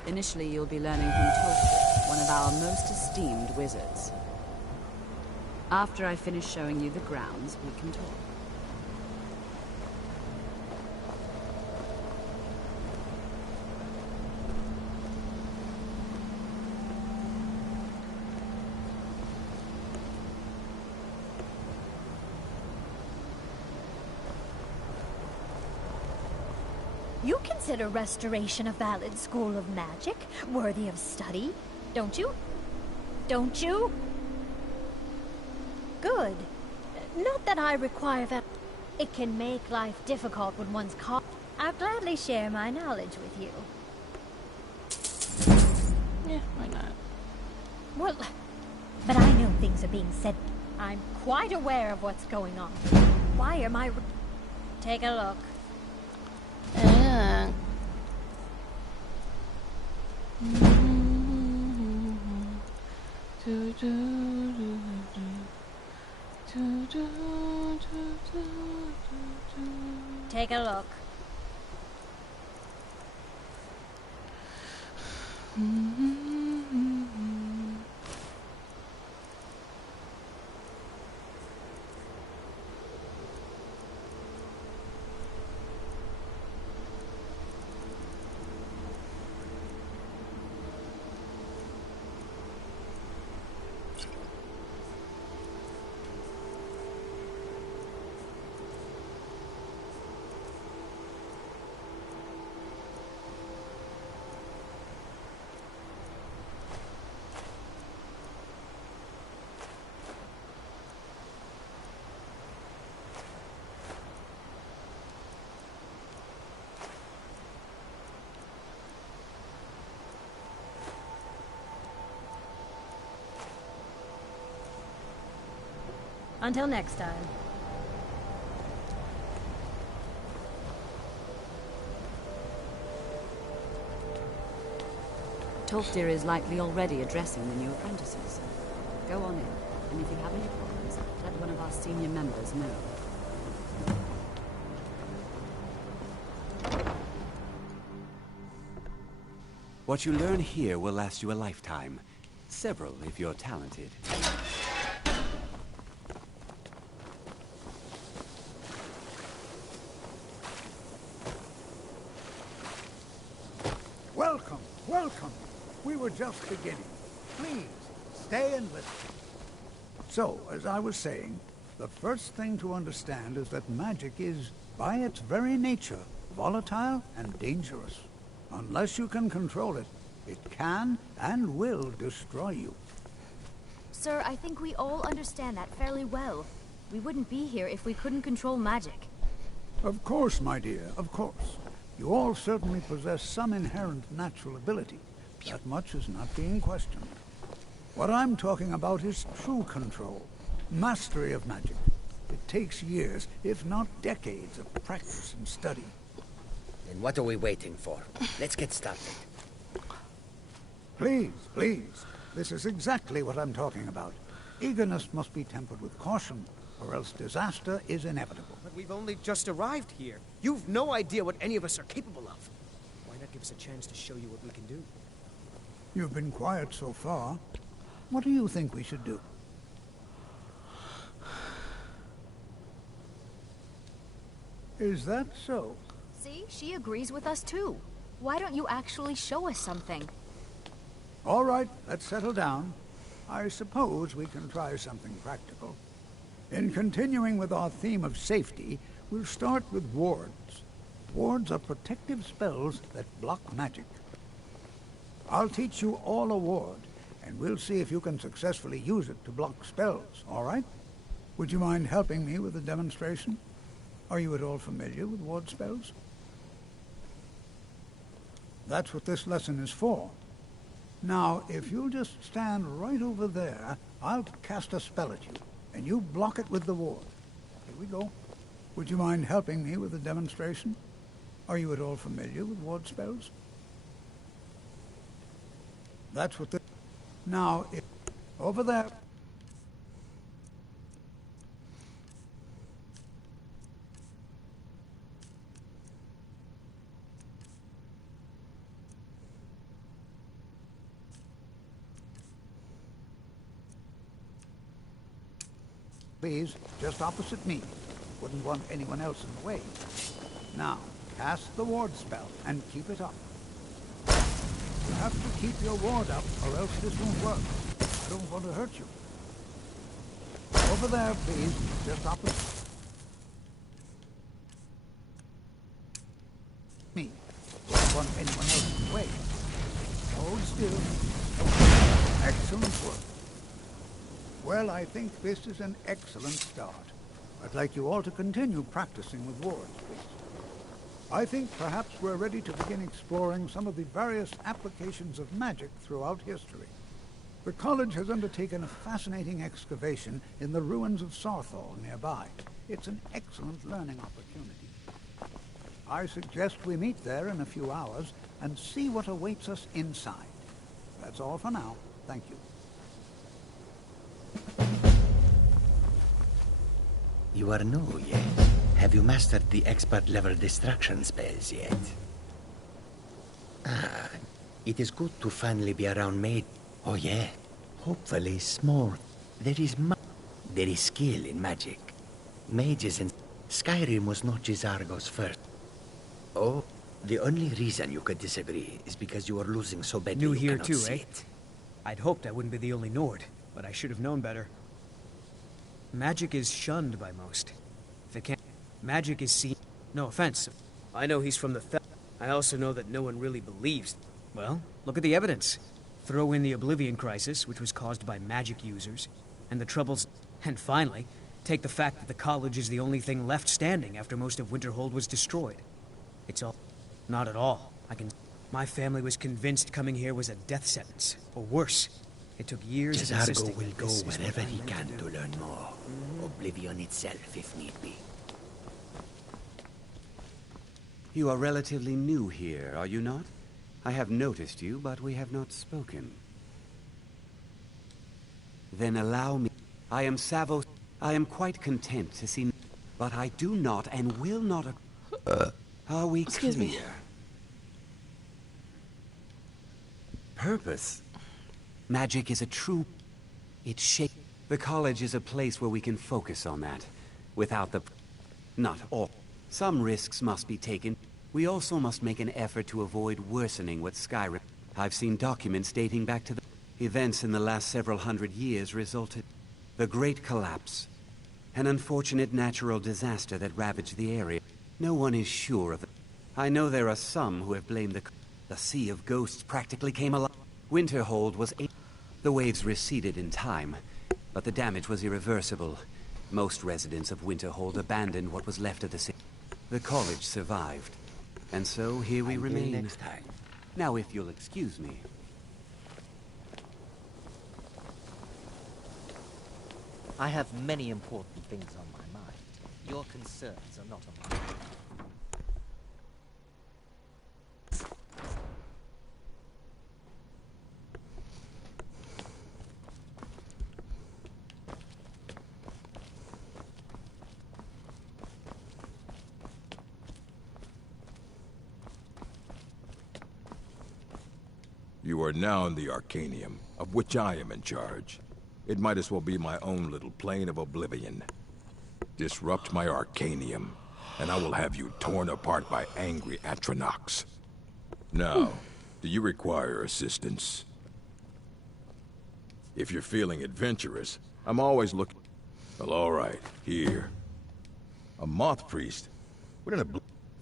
Initially, you'll be learning from Tolkien, one of our most esteemed wizards. After I finish showing you the grounds, we can talk. You consider restoration a valid school of magic, worthy of study, don't you? Don't you? Good. Not that I require that. It can make life difficult when one's caught. I'll gladly share my knowledge with you. Yeah, why not? Well, but I know things are being said. I'm quite aware of what's going on. Why am I... Take a look. Take a look. Until next time. Tolfdir is likely already addressing the new apprentices. Go on in, and if you have any problems, let one of our senior members know. What you learn here will last you a lifetime. Several, if you're talented. Welcome, welcome. We were just beginning. Please, stay and listen. So, as I was saying, the first thing to understand is that magic is, by its very nature, volatile and dangerous. Unless you can control it, it can and will destroy you. Sir, I think we all understand that fairly well. We wouldn't be here if we couldn't control magic. Of course, my dear, of course. You all certainly possess some inherent natural ability. That much is not being questioned. What I'm talking about is true control, mastery of magic. It takes years, if not decades, of practice and study. Then what are we waiting for? Let's get started. Please, please. This is exactly what I'm talking about. Eagerness must be tempered with caution, or else disaster is inevitable. But we've only just arrived here. You've no idea what any of us are capable of. Why not give us a chance to show you what we can do? You've been quiet so far. What do you think we should do? Is that so? See, she agrees with us too. Why don't you actually show us something? All right, let's settle down. I suppose we can try something practical. In continuing with our theme of safety, we'll start with wards. Wards are protective spells that block magic. I'll teach you all a ward, and we'll see if you can successfully use it to block spells, all right? Would you mind helping me with the demonstration? Are you at all familiar with ward spells? That's what this lesson is for. Now, if you'll just stand right over there, I'll cast a spell at you, and you block it with the ward. Here we go. Would you mind helping me with the demonstration? Are you at all familiar with ward spells? That's what the... Now, if... Over there... Please, just opposite me. Wouldn't want anyone else in the way. Now, cast the ward spell and keep it up. You have to keep your ward up or else this won't work. I don't want to hurt you. Over there, please, just opposite me. Wouldn't want anyone else in the way. Hold still. Excellent work. Well, I think this is an excellent start. I'd like you all to continue practicing with wards, please. I think perhaps we're ready to begin exploring some of the various applications of magic throughout history. The college has undertaken a fascinating excavation in the ruins of Sarthal nearby. It's an excellent learning opportunity. I suggest we meet there in a few hours and see what awaits us inside. That's all for now. Thank you. You are new yet. Have you mastered the expert-level distraction spells yet? Ah, it is good to finally be around mage. Oh yeah, hopefully small. There is skill in magic. Mages in Skyrim was not Jizargo's first. Oh, the only reason you could disagree is because you are losing so badly. New you here cannot too, see eh? it. I'd hoped I wouldn't be the only Nord, but I should have known better. Magic is shunned by most. If it can't... Magic is seen... No offense. I know he's from the I also know that no one really believes. Well, look at the evidence. Throw in the Oblivion Crisis, which was caused by magic users, and the Troubles... And finally, take the fact that the college is the only thing left standing after most of Winterhold was destroyed. It's all... Not at all. My family was convinced coming here was a death sentence, or worse. It took years of insisting. Jizargo will go wherever he can to learn more. Oblivion itself, if need be. You are relatively new here, are you not? I have noticed you, but we have not spoken. Then allow me. I am Savos. I am quite content to see... But I do not and will not... Are we Excuse me. clear? Purpose. Magic is a true... It shapes... The college is a place where we can focus on that. Without the... Not all. Some risks must be taken. We also must make an effort to avoid worsening what Skyrim... I've seen documents dating back to the... Events in the last several hundred years resulted... The Great Collapse. An unfortunate natural disaster that ravaged the area. No one is sure of it. I know there are some who have blamed the Sea of Ghosts practically came alive. Winterhold was... The waves receded in time, but the damage was irreversible. Most residents of Winterhold abandoned what was left of the city. The college survived. And so here we remain. Next time. Now if you'll excuse me. I have many important things on my mind. Your concerns are not on my mind. You are now in the Arcanium, of which I am in charge. It might as well be my own little plane of oblivion. Disrupt my Arcanium, and I will have you torn apart by angry Atronachs. Now, do you require assistance? If you're feeling adventurous, I'm always looking... Well, all right, here. A moth priest? What in a...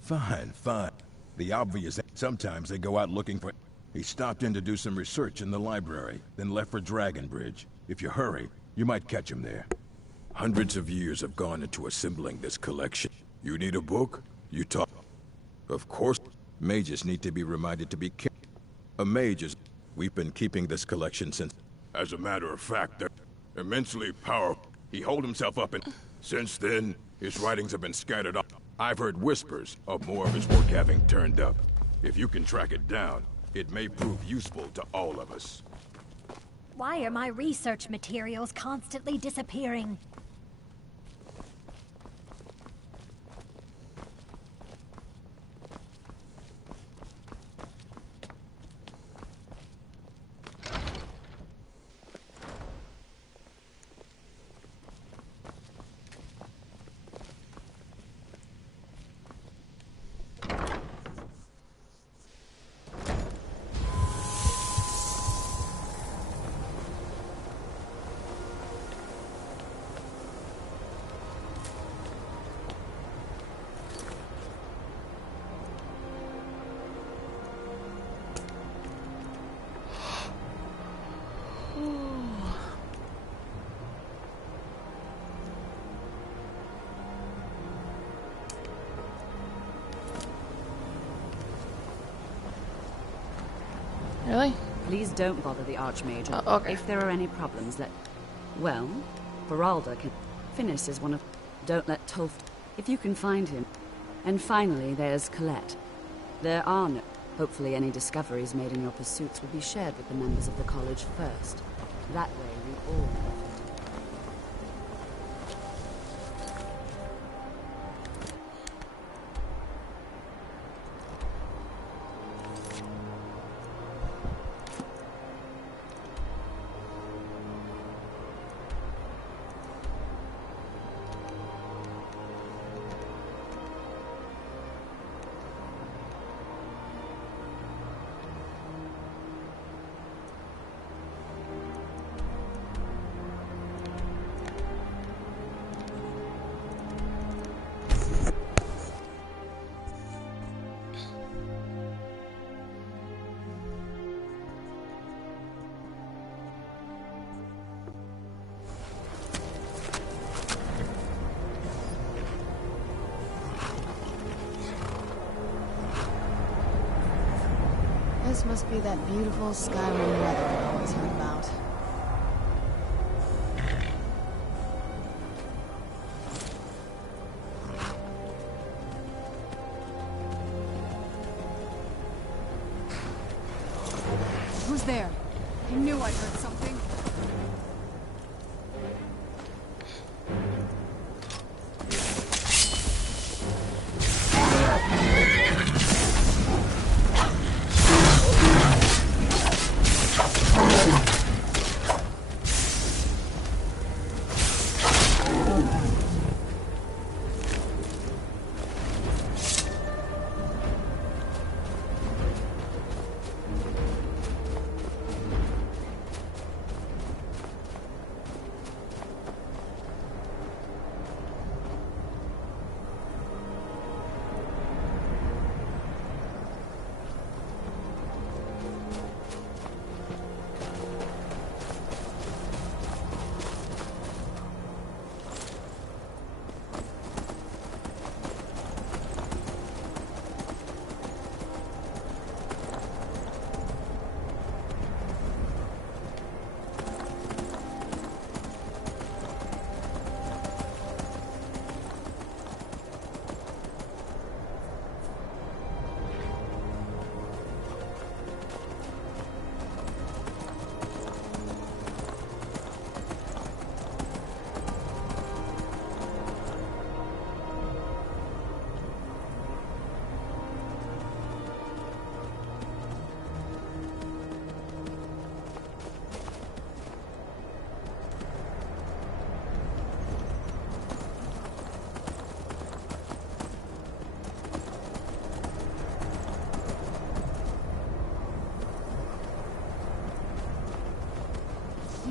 Fine, fine. The obvious... Sometimes they go out looking for... He stopped in to do some research in the library, then left for Dragonbridge. If you hurry, you might catch him there. Hundreds of years have gone into assembling this collection. You need a book? You talk. Of course, mages need to be reminded to be careful. A mage is... We've been keeping this collection since... As a matter of fact, they're immensely powerful. He holed himself up and... Since then, his writings have been scattered up. I've heard whispers of more of his work having turned up. If you can track it down, it may prove useful to all of us. Why are my research materials constantly disappearing? Really? Please don't bother the Archmage. Oh, okay. If there are any problems, well, Feralda can... Finis is one of... Don't let Toft... If you can find him. And finally, there's Colette. There are no... Hopefully any discoveries made in your pursuits will be shared with the members of the college first. That way we all benefit. This must be that beautiful Skyrim weather I always heard about. Who's there? I knew I heard something.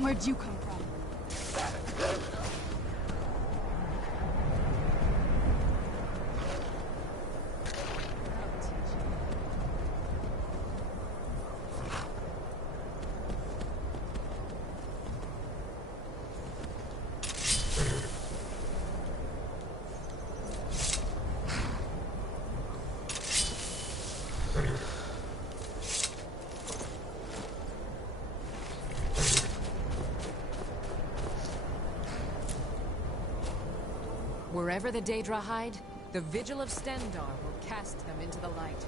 Where'd you come from? Wherever the Daedra hide, the Vigil of Stendarr will cast them into the light.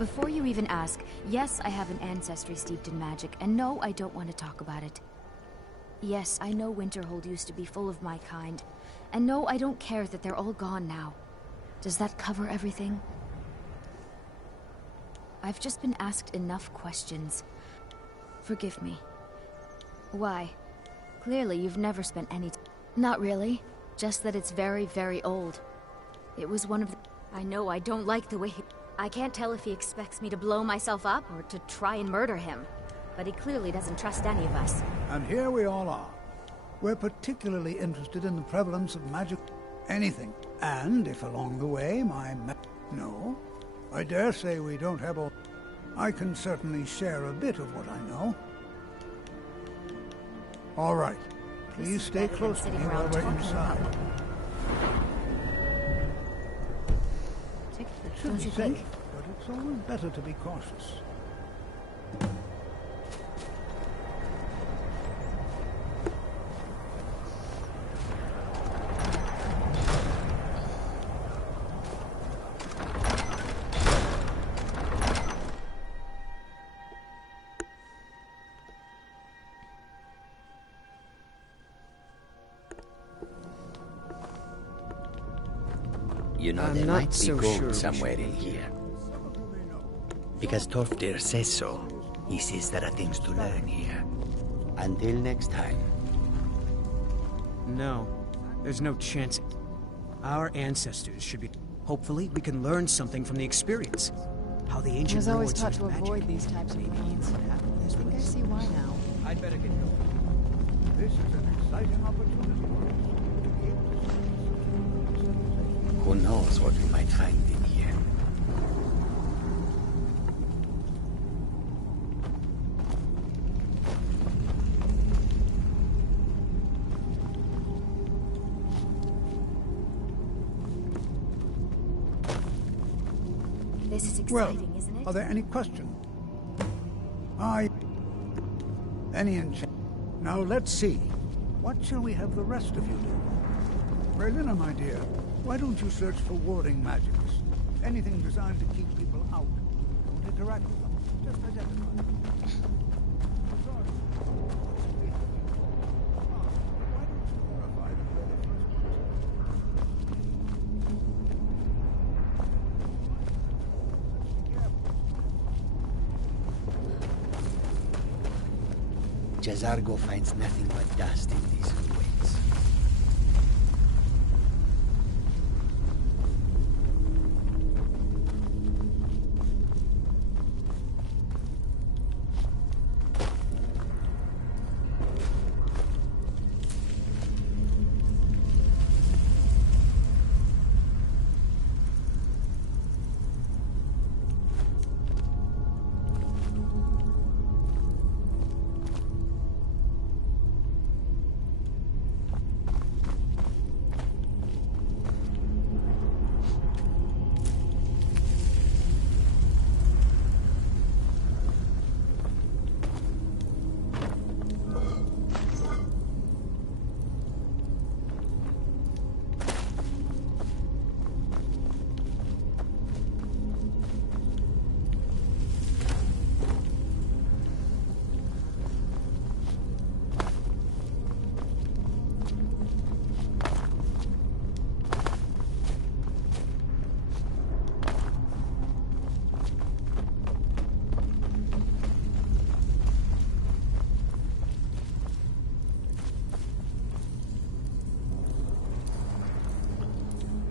Before you even ask, yes, I have an ancestry steeped in magic, and no, I don't want to talk about it. Yes, I know Winterhold used to be full of my kind, and no, I don't care that they're all gone now. Does that cover everything? I've just been asked enough questions. Forgive me. Why? Clearly, you've never spent any time. Not really. Just that it's very, very old. It was one of the... I know I don't like the way he... I can't tell if he expects me to blow myself up or to try and murder him. But he clearly doesn't trust any of us. And here we all are. We're particularly interested in the prevalence of magic... anything. And if along the way No, I dare say we don't have all... I can certainly share a bit of what I know. All right. Please stay close to me while we're inside. It should be safe, but it's always better to be cautious. You know, I'm there not might be so gold sure we somewhere should in be here. Because Torfdir says so. He says there are things to learn here. Until next time. No, there's no chance. Our ancestors should be... Hopefully, we can learn something from the experience. How the I ancient was always lords taught used to magic. avoid these types of grounds. I think I see why now. I'd better get going. This is an exciting opportunity Who knows what we might find in here? This is exciting, Well, isn't it? are there any questions? Any enchantment? Now let's see. What shall we have the rest of you do? Berlina, my dear, why don't you search for warding magics? Anything designed to keep people out. Don't interact with them. Just identify them. Sorry. Why don't you verify that we're the first ones? Jazargo finds nothing but dust in these ruins.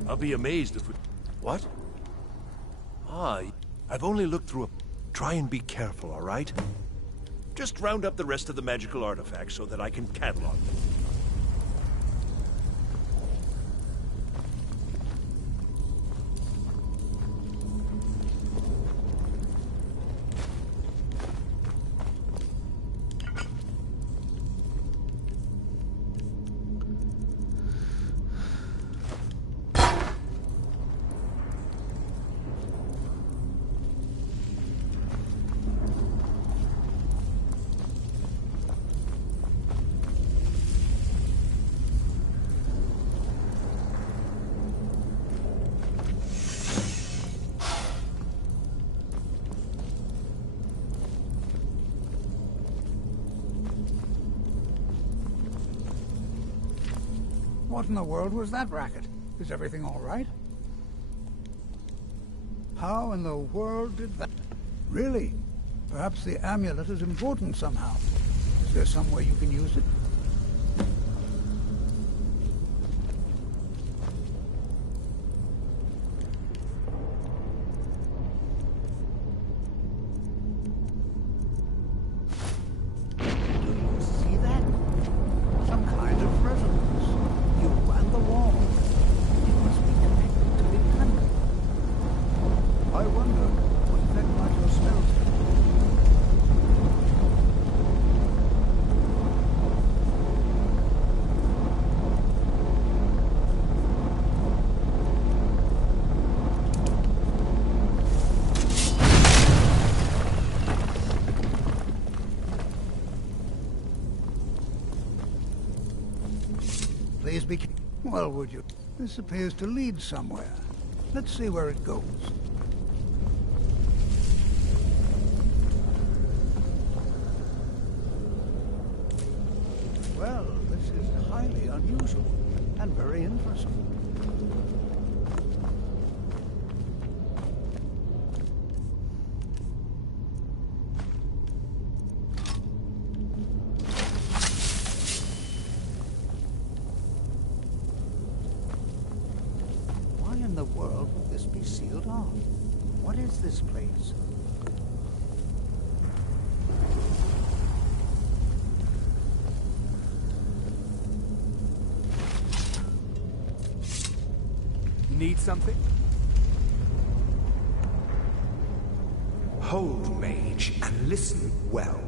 I'll be amazed if we... What? Ah, I've only looked through a... Try and be careful, all right? Just round up the rest of the magical artifacts so that I can catalog them. What in the world was that racket? Is everything all right? How in the world did that... Really? Perhaps the amulet is important somehow. Is there some way you can use it? Please be... Well, would you? This appears to lead somewhere. Let's see where it goes. Well, this is highly unusual and very interesting. What is this place? Need something? Hold, mage, and listen well.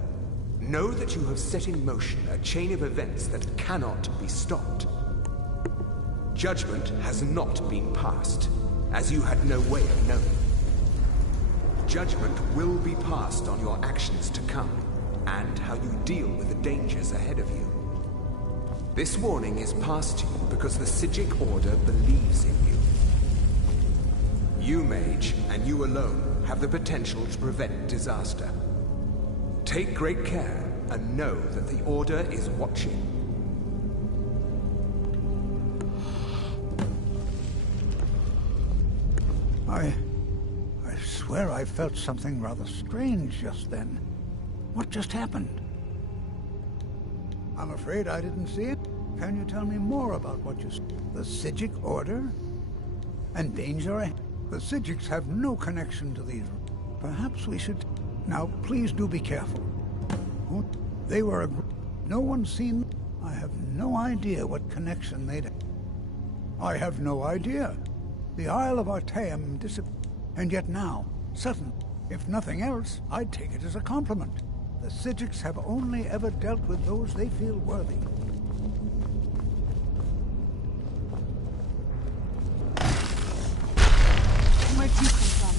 Know that you have set in motion a chain of events that cannot be stopped. Judgment has not been passed, as you had no way of knowing. Judgment will be passed on your actions to come, and how you deal with the dangers ahead of you. This warning is passed to you because the Psijic Order believes in you. You, mage, and you alone, have the potential to prevent disaster. Take great care, and know that the Order is watching. I swear I felt something rather strange just then. What just happened? I'm afraid I didn't see it. Can you tell me more about what you saw? The Psijic Order? And danger ahead? The Psijics have no connection to these. Perhaps we should... Now, please do be careful. They were a group. No one's seen... I have no idea what connection they'd... I have no idea. The Isle of Artaeum disappeared. And yet now, suddenly, if nothing else, I'd take it as a compliment. The Psijics have only ever dealt with those they feel worthy. Where'd you come from?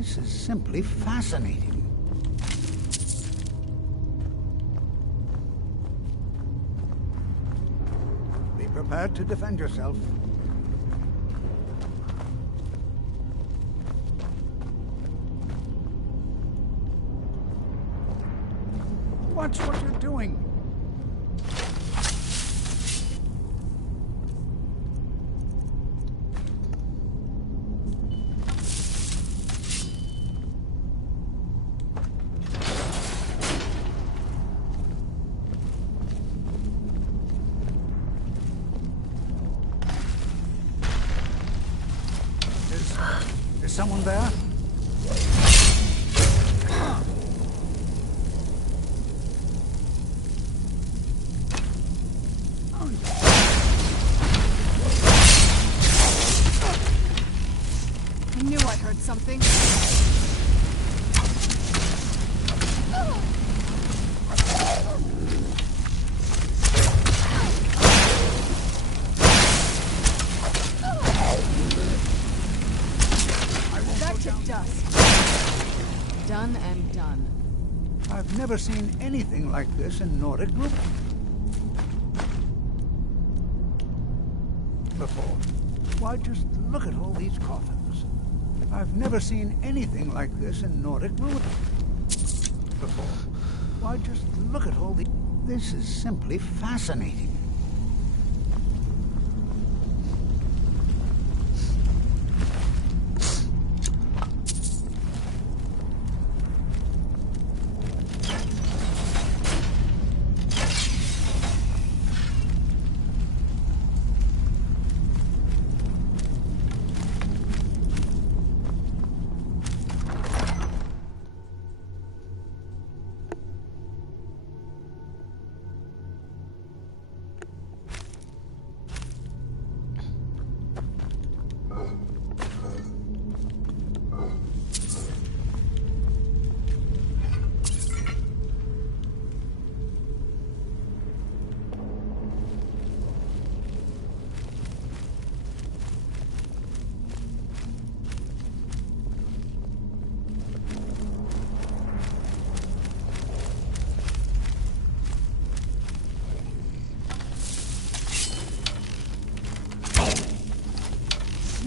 This is simply fascinating. Be prepared to defend yourself. Watch what you're doing. Is someone there? I knew I heard something. Back to dust. Done and done. I've never seen anything like this in Nordic group before. Why, just look at all these coffins. I've never seen anything like this in Nordic ruin before. Why, just look at all these. This is simply fascinating.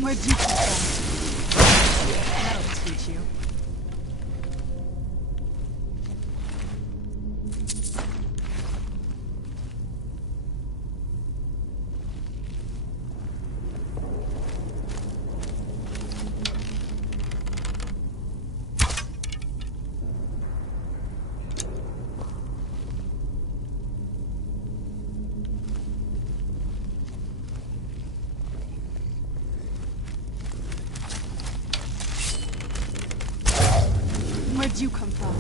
Where'd you come from? That'll teach you. Where'd you come from?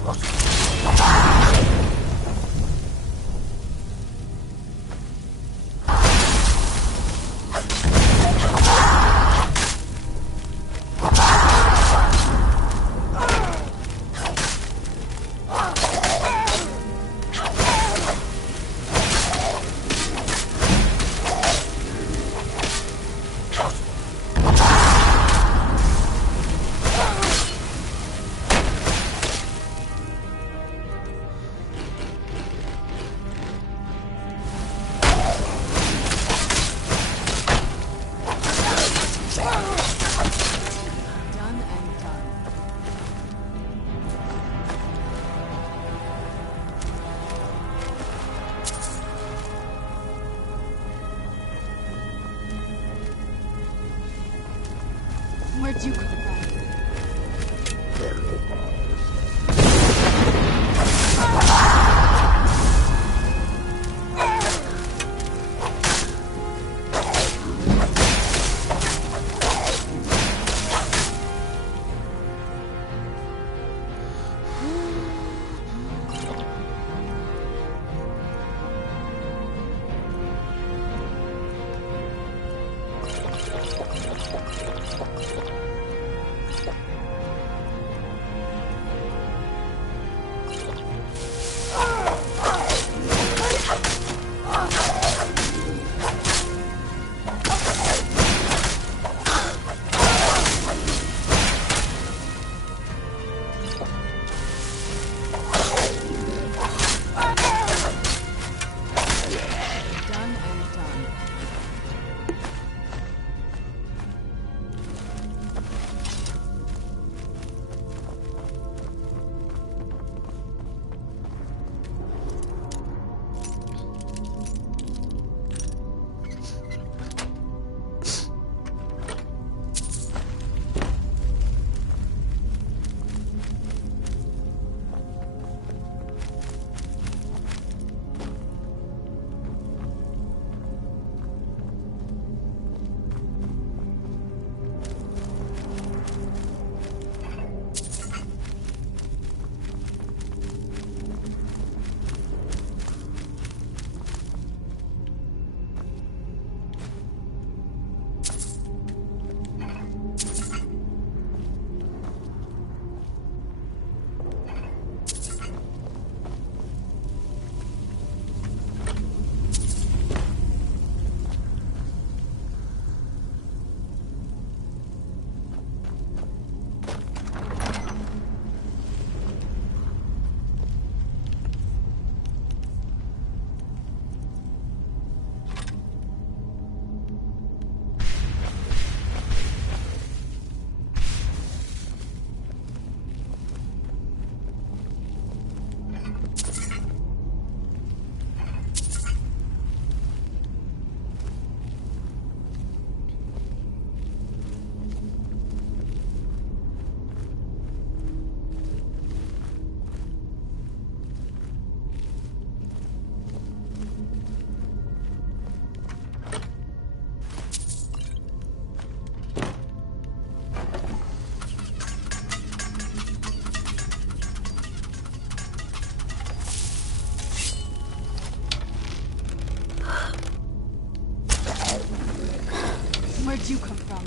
did you come from?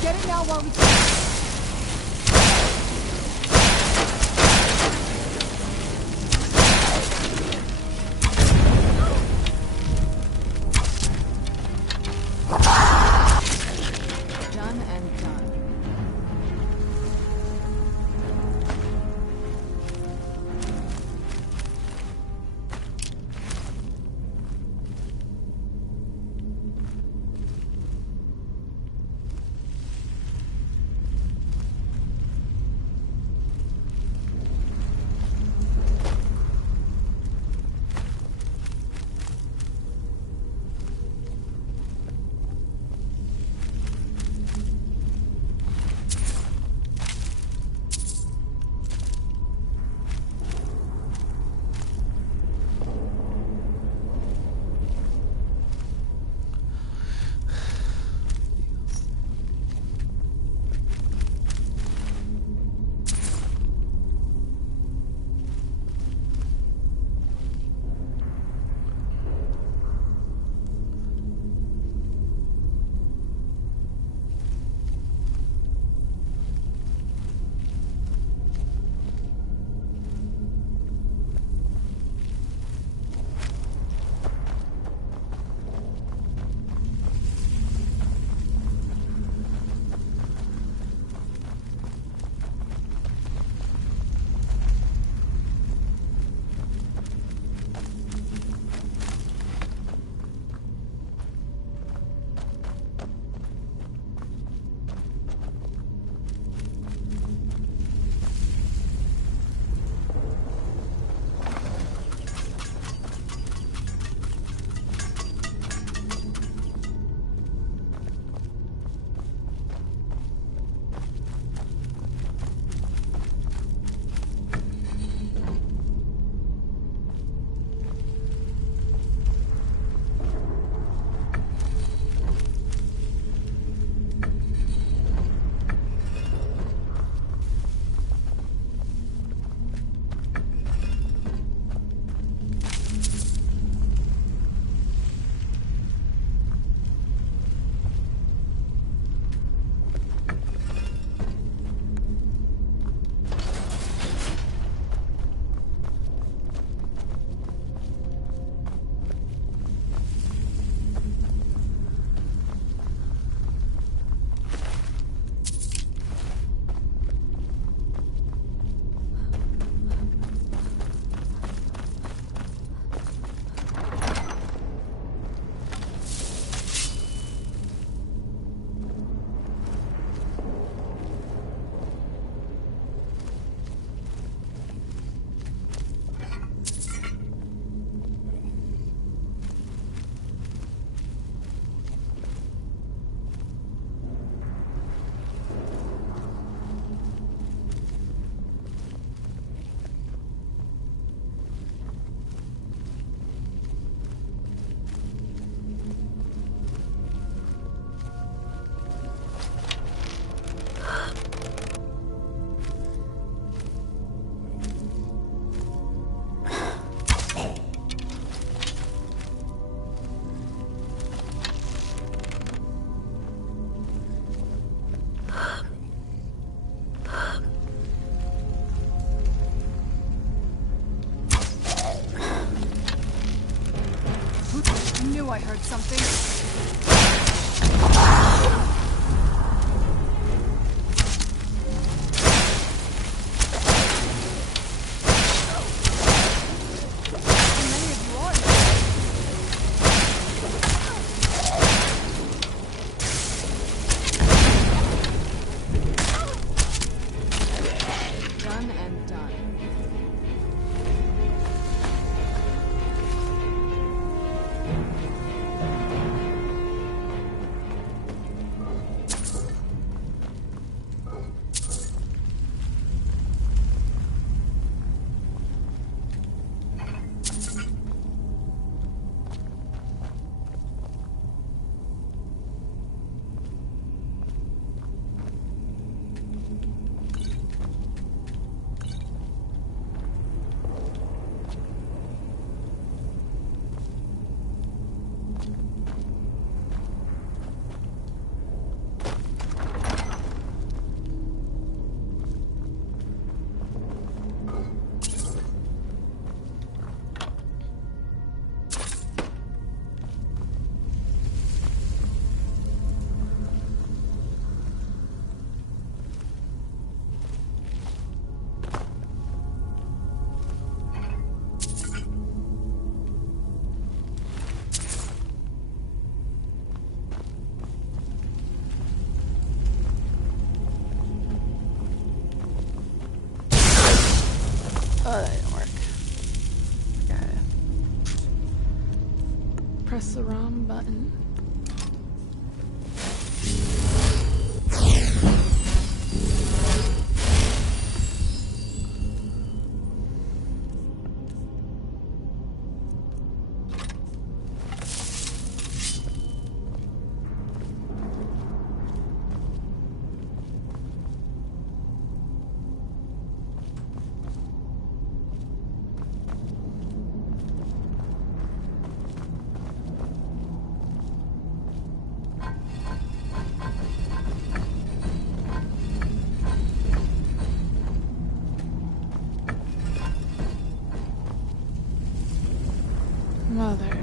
Get it now while we can. Done and done. Knew I heard something. Done and done. press the wrong button. Mother.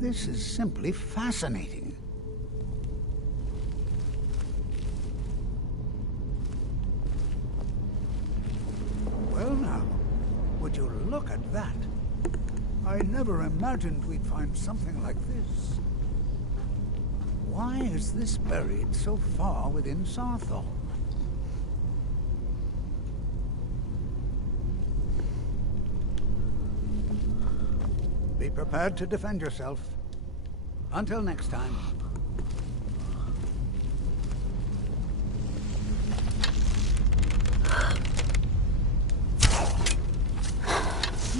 This is simply fascinating. Well now, would you look at that? I never imagined we'd find something like this. Why is this buried so far within Sarthol? Be prepared to defend yourself. Until next time.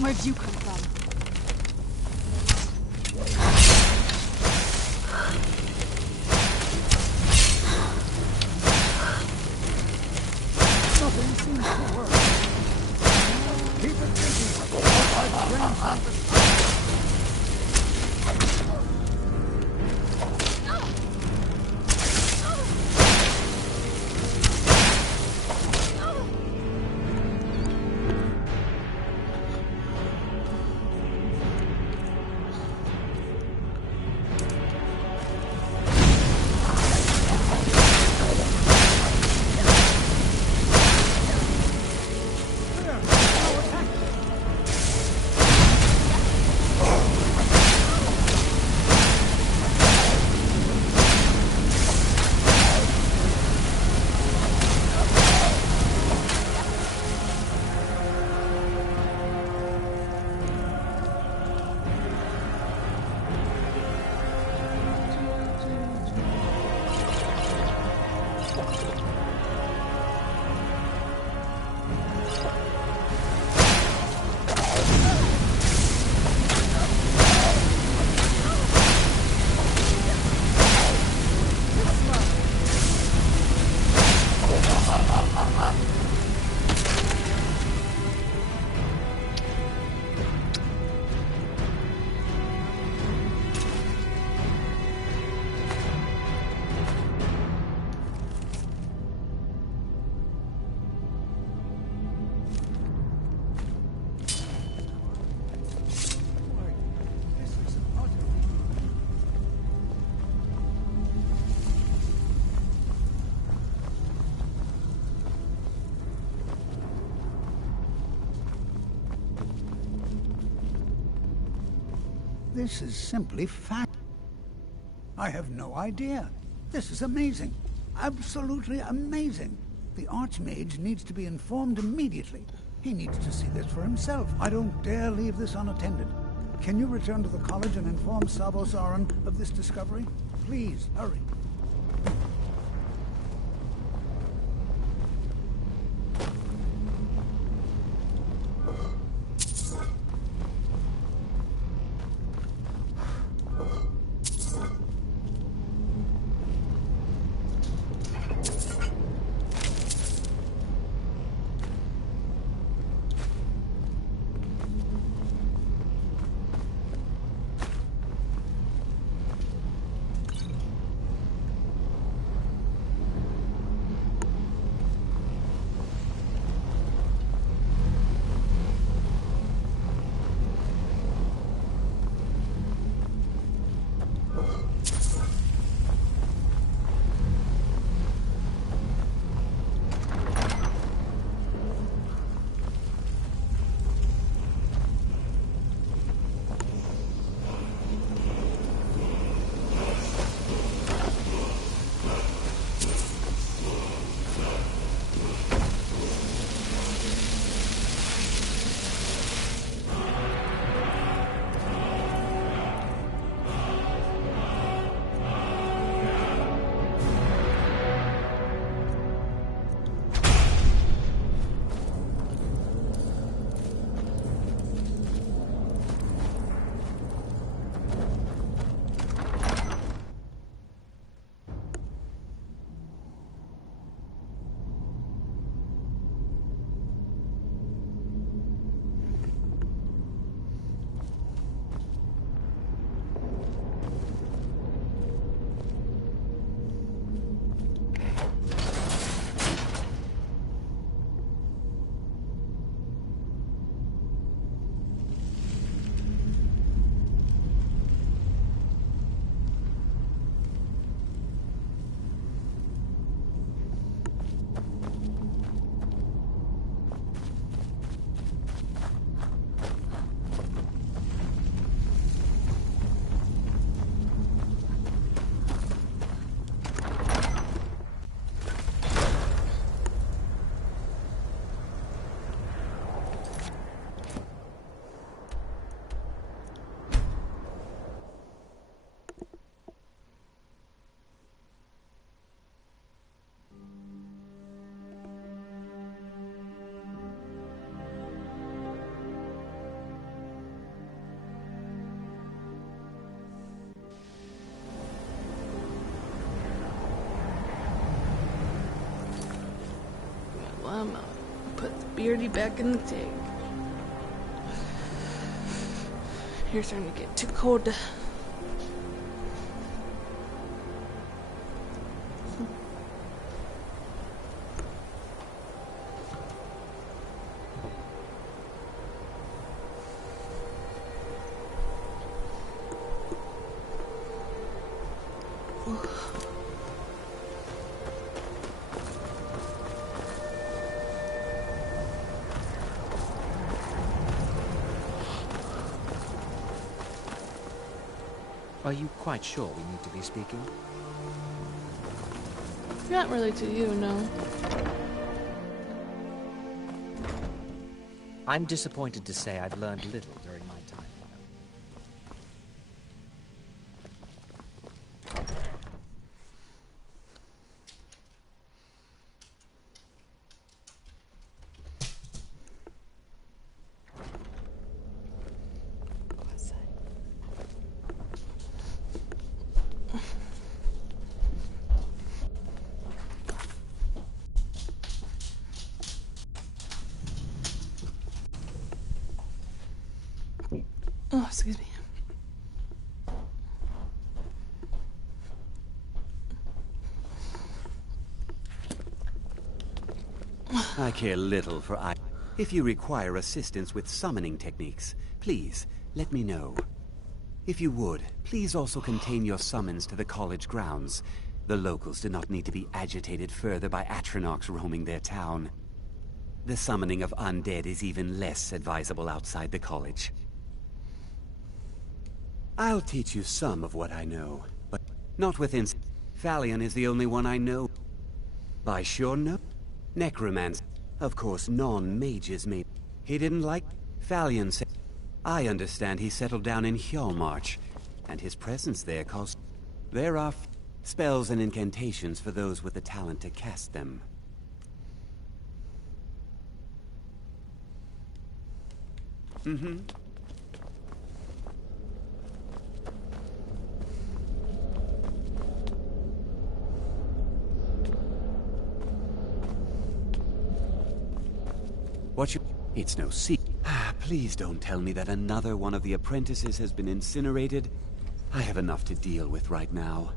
Where'd you come from? Nothing seems to work. Keep it busy. I've bring something. This is simply I have no idea. This is amazing. Absolutely amazing. The Archmage needs to be informed immediately. He needs to see this for himself. I don't dare leave this unattended. Can you return to the college and inform Sabo Saran of this discovery? Please, hurry. I'm gonna put the beardy back in the tank. Here's starting to get too cold. Are you quite sure we need to be speaking? Not really to you, no. I'm disappointed to say I've learned little during my time Oh, excuse me. I care little for I. If you require assistance with summoning techniques, please let me know. If you would, please also contain your summons to the college grounds. The locals do not need to be agitated further by Atronachs roaming their town. The summoning of undead is even less advisable outside the college. I'll teach you some of what I know, but Not within... Thalion is the only one I know. By sure no. Necromancer. Of course, non-mages may... He didn't like... Thalion said... I understand he settled down in Hjalmarch, and his presence there caused... There are spells and incantations for those with the talent to cast them. Mm-hmm. What you... It's no secret. Please don't tell me that another one of the apprentices has been incinerated. I have enough to deal with right now.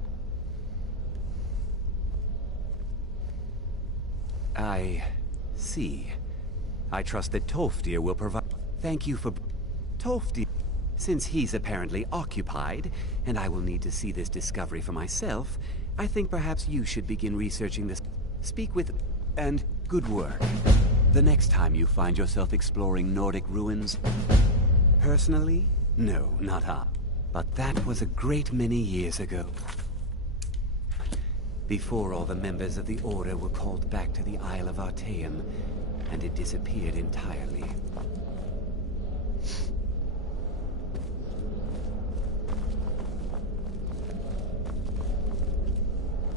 I see. I trust that Tolfdir will provide... Thank you for... Tolfdir... Since he's apparently occupied, and I will need to see this discovery for myself, I think perhaps you should begin researching this... Speak with... And good work. The next time you find yourself exploring Nordic ruins... Personally? No, not I. But that was a great many years ago. Before all the members of the Order were called back to the Isle of Artaeum, and it disappeared entirely.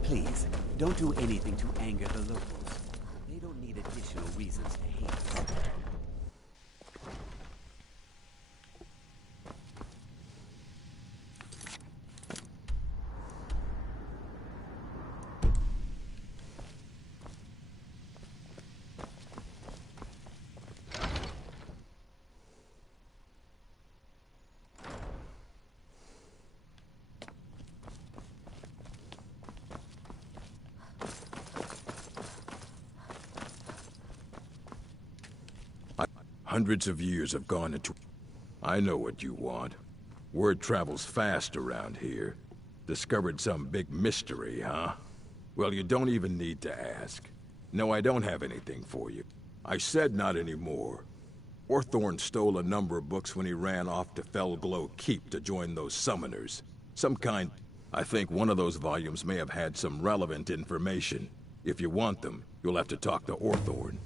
Please, don't do anything to anger the locals. They don't need additional reasons to hate us. Hundreds of years have gone into... I know what you want. Word travels fast around here. Discovered some big mystery, huh? Well, you don't even need to ask. No, I don't have anything for you. I said not anymore. Orthorn stole a number of books when he ran off to Felglow Keep to join those summoners. Some kind... I think one of those volumes may have had some relevant information. If you want them, you'll have to talk to Orthorn.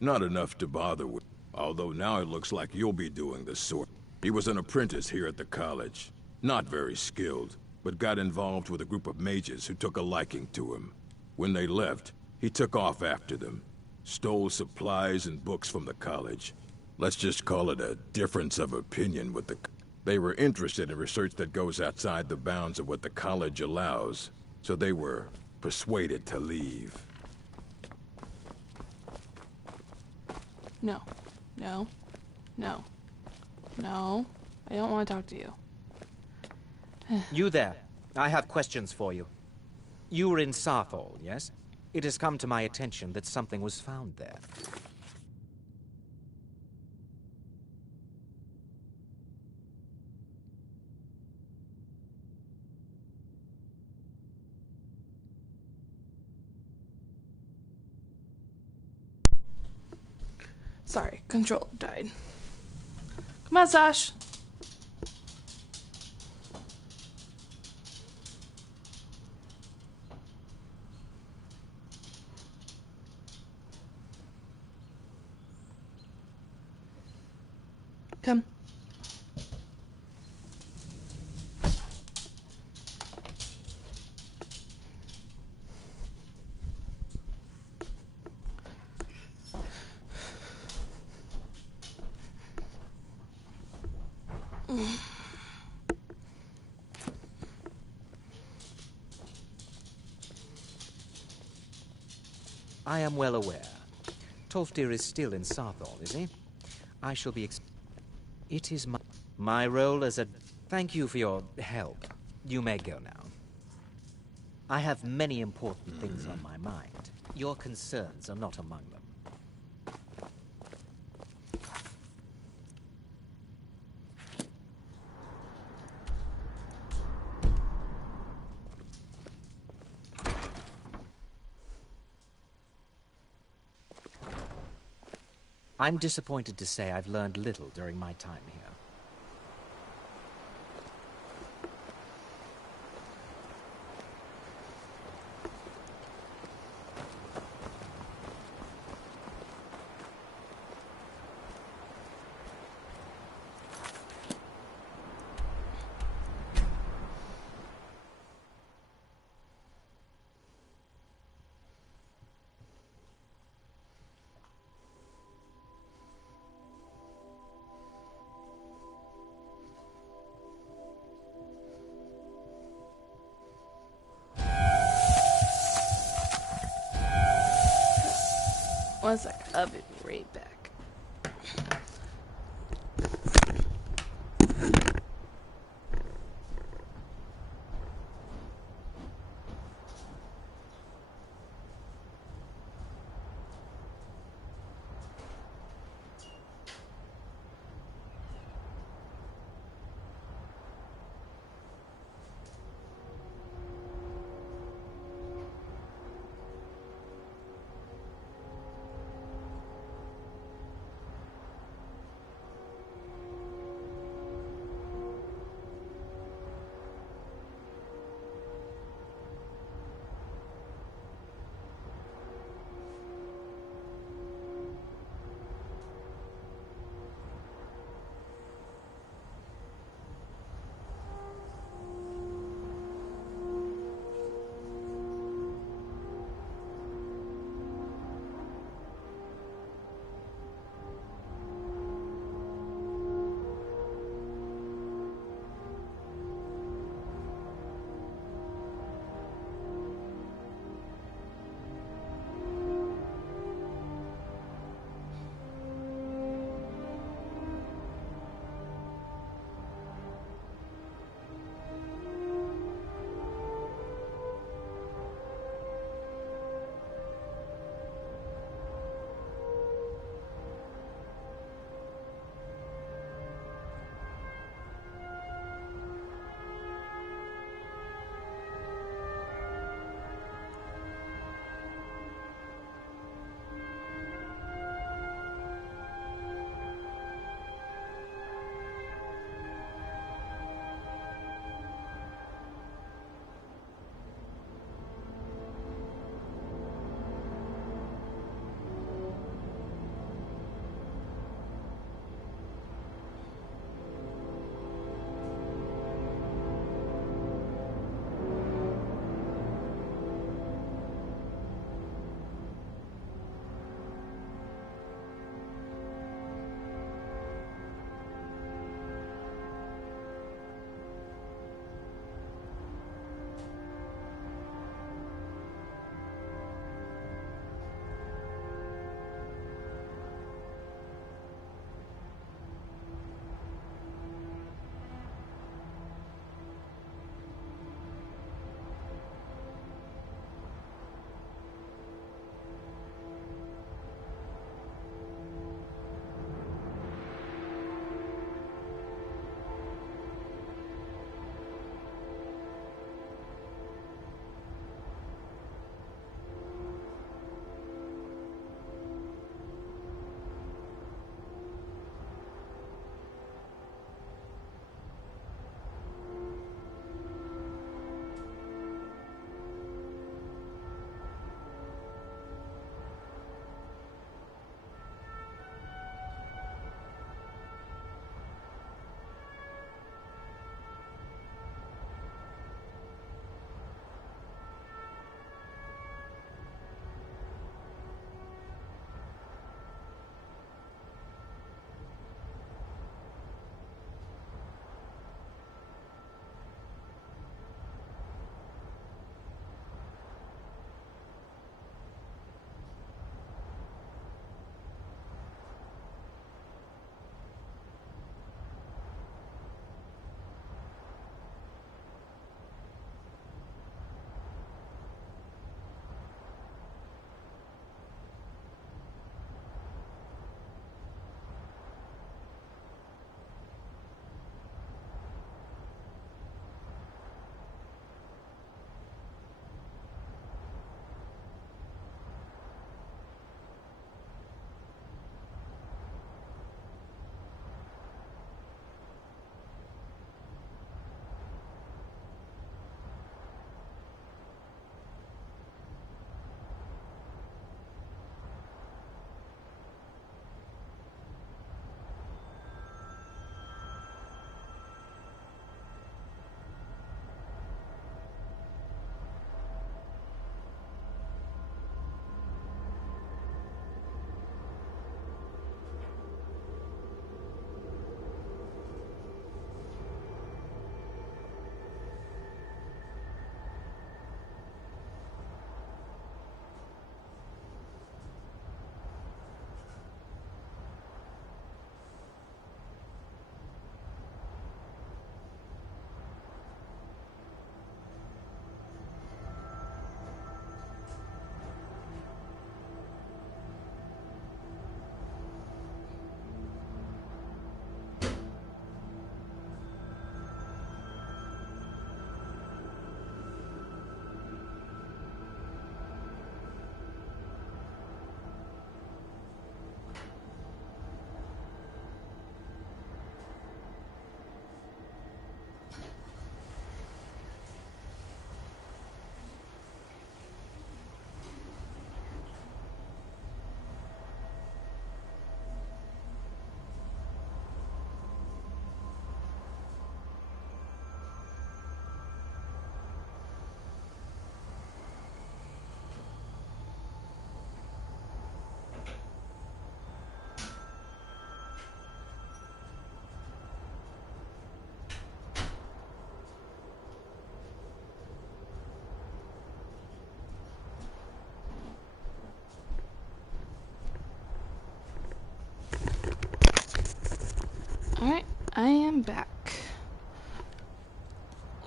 Not enough to bother with. Although now it looks like you'll be doing the sort. He was an apprentice here at the college. Not very skilled, but got involved with a group of mages who took a liking to him. When they left, he took off after them. Stole supplies and books from the college. Let's just call it a difference of opinion with the... They were interested in research that goes outside the bounds of what the college allows, so they were persuaded to leave. No. No. No. No. I don't want to talk to you. You there. I have questions for you. You were in Sarthol, yes? It has come to my attention that something was found there. Sorry, control died. Come on, Sash. Come. I am well aware. Tolfdir is still in Sarthol, is he? I shall be It is my role as a... Thank you for your help. You may go now. I have many important things on my mind. Your concerns are not among them. I'm disappointed to say I've learned little during my time here. 1 sec. I'll be right back.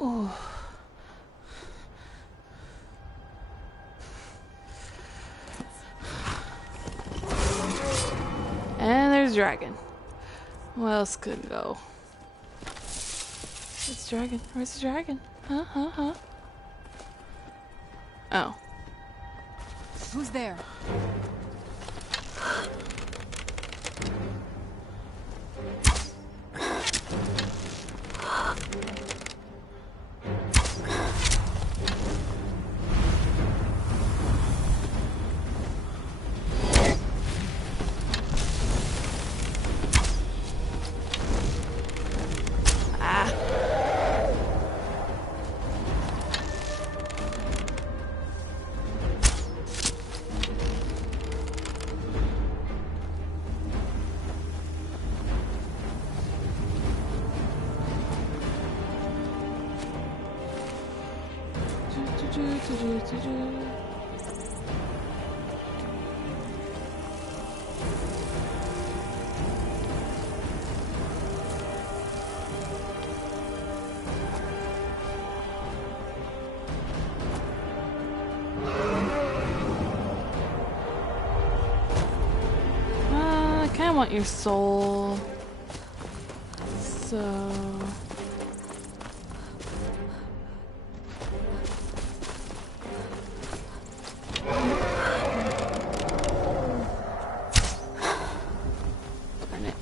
Ooh. And there's dragon. What else could go? It's dragon. Where's the dragon? Huh? Oh. Who's there? I kind of want your soul. So... Darn it.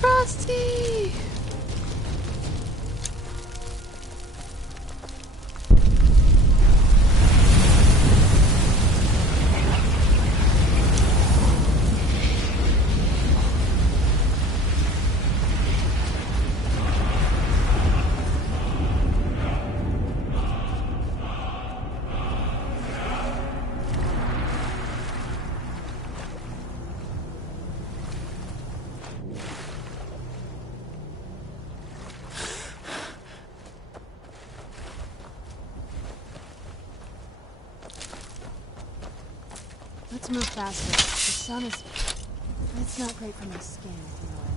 Frosty! Let's move faster. The sun is... It's not great for my skin, if you know what I mean.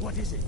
What is it?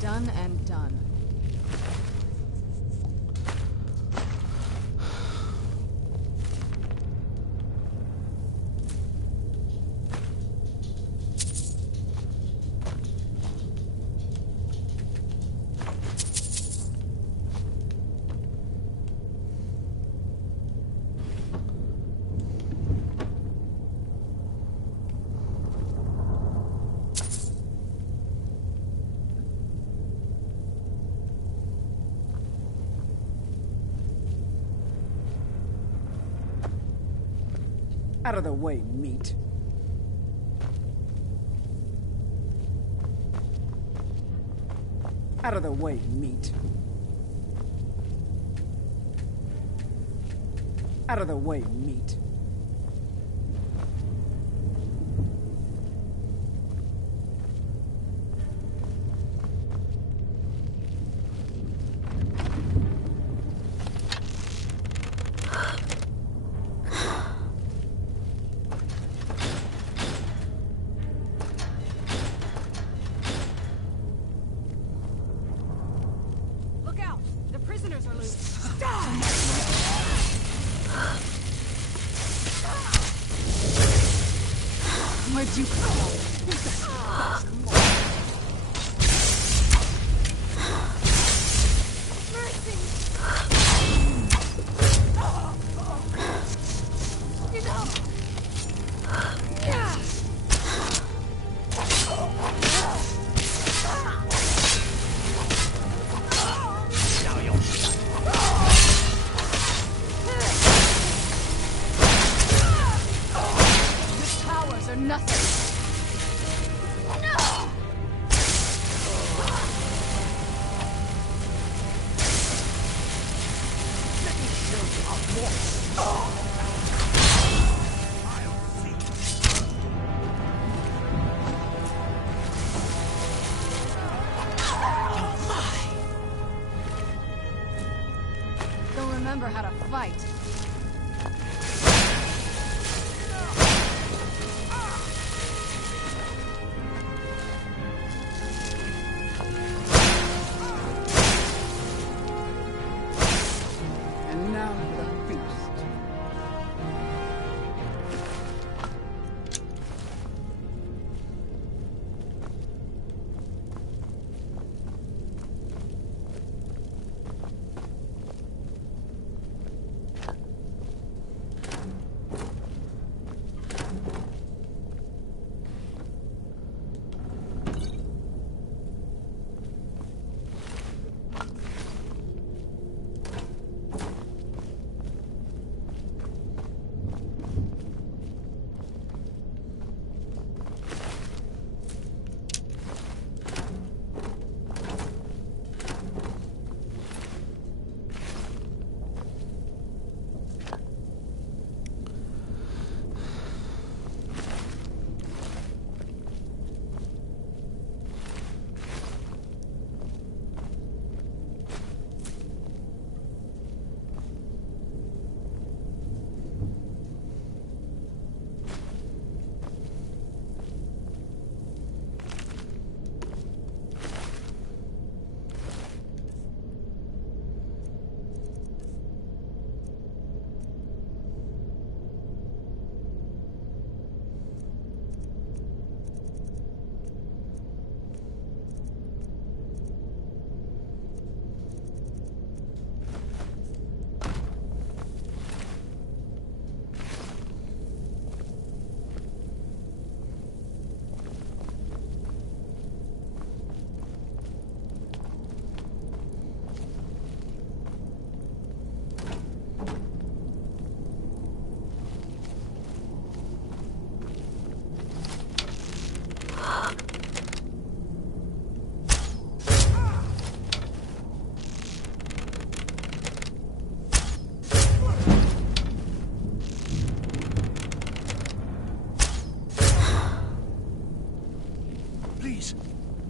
Done and done. Out of the way, meat. Out of the way, meat. Out of the way, meat. Where'd you come from? Don't remember how to fight. And now for the feast.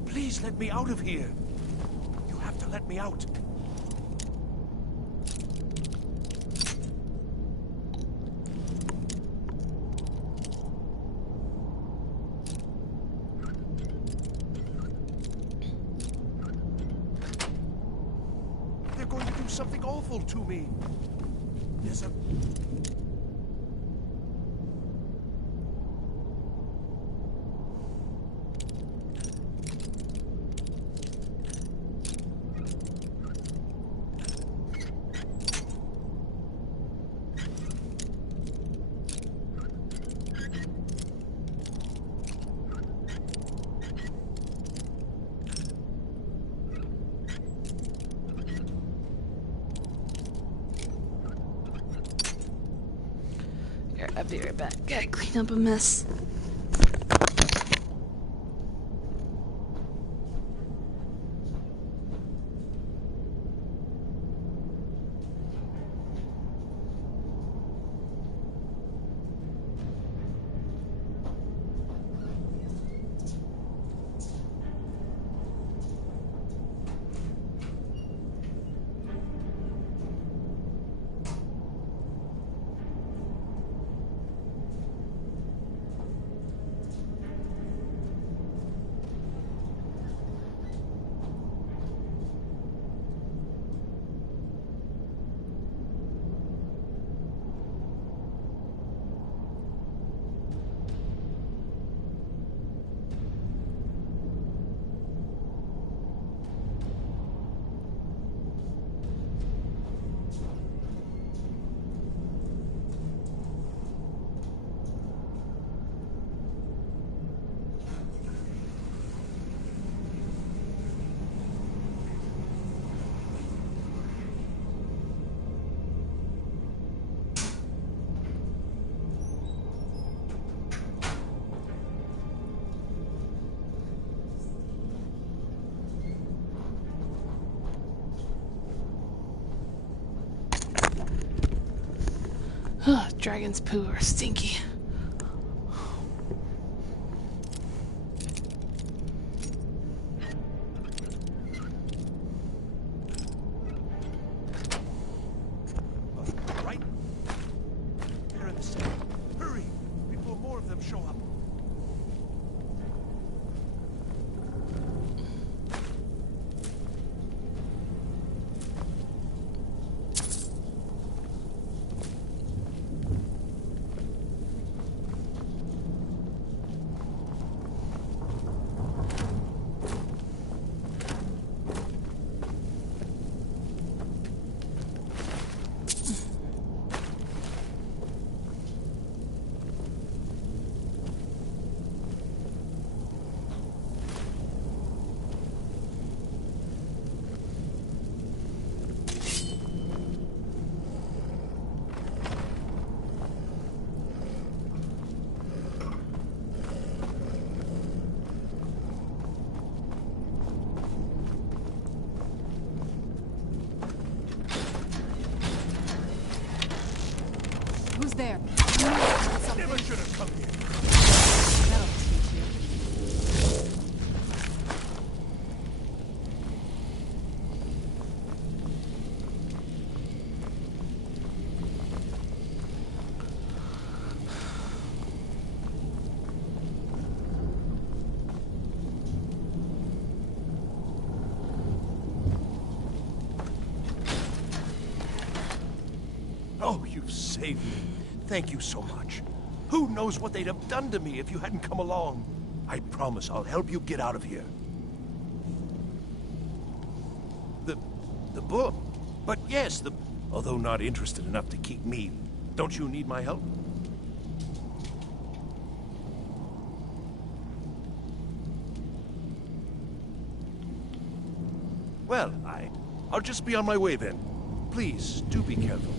Please let me out of here. You have to let me out. something awful to me. There's a... I'll be right back. Gotta clean up a mess. Dragon's poo are stinky. Right? They're in the city. Hurry, before more of them show up. Who's there? Never should have come here. That'll teach you. Oh, you've saved me. Thank you so much. Who knows what they'd have done to me if you hadn't come along? I promise I'll help you get out of here. The book? But yes, although not interested enough to keep me. Don't you need my help? Well, I'll just be on my way then. Please, do be careful.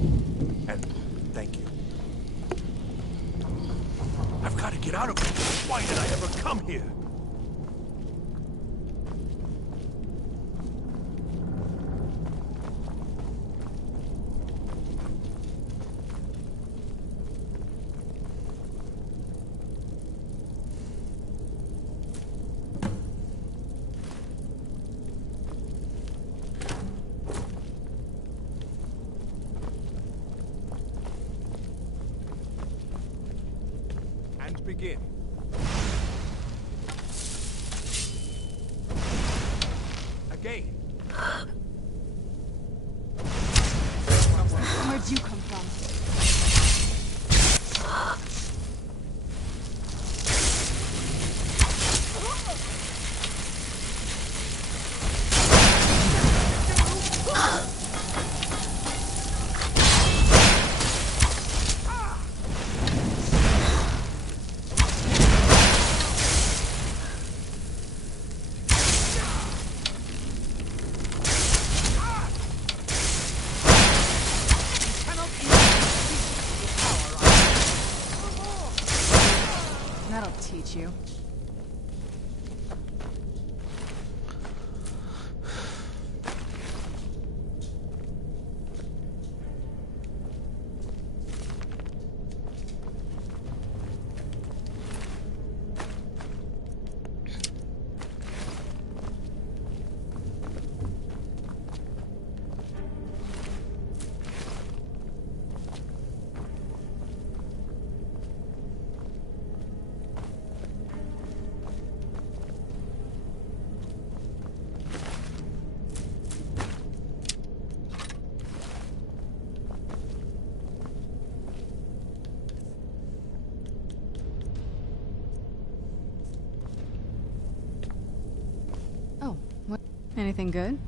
And thank you. I've got to get out of here. Why did I ever come here? Begin. Again. did you come from? That'll teach you. Oh, what? Anything good?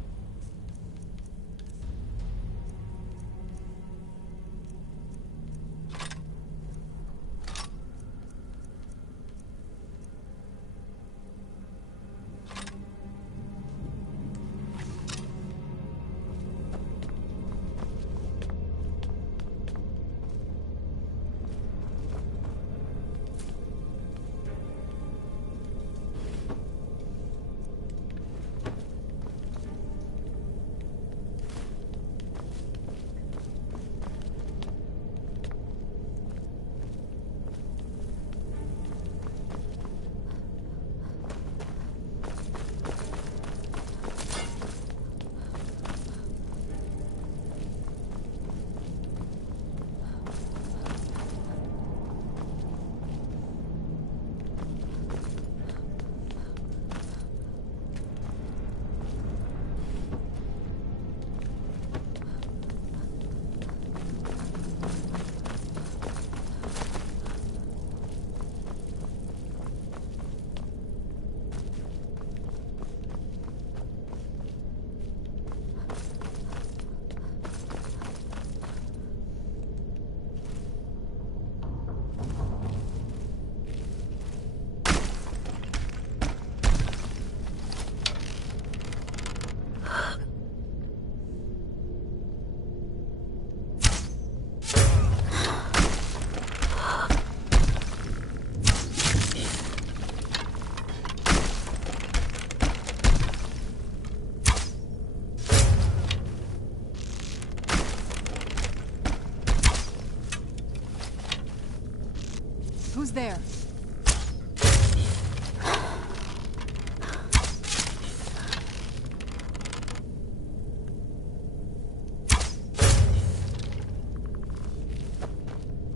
Who's there?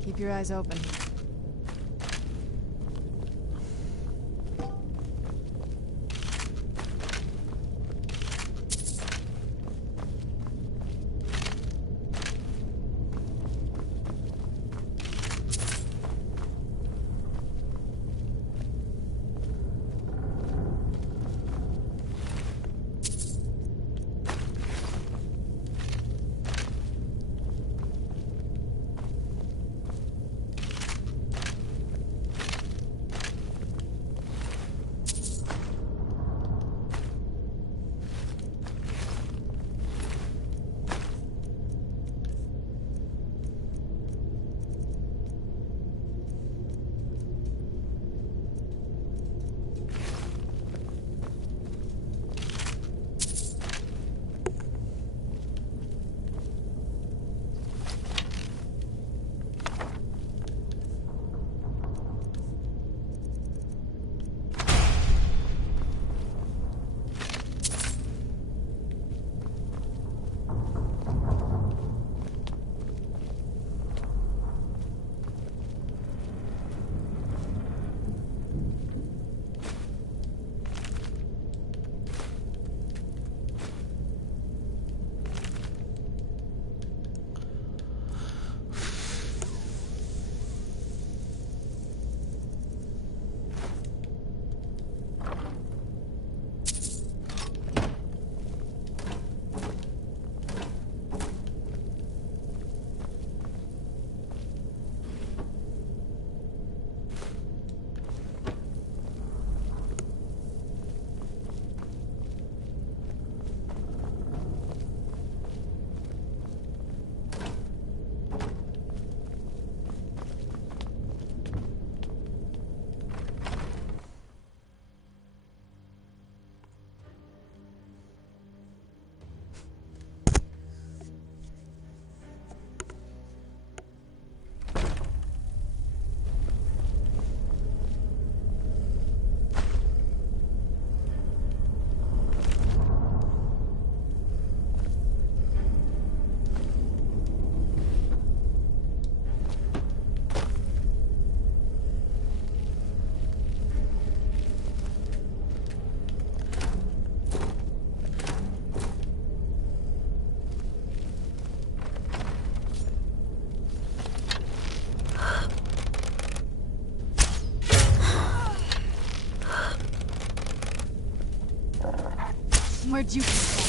Keep your eyes open. Where'd you come from?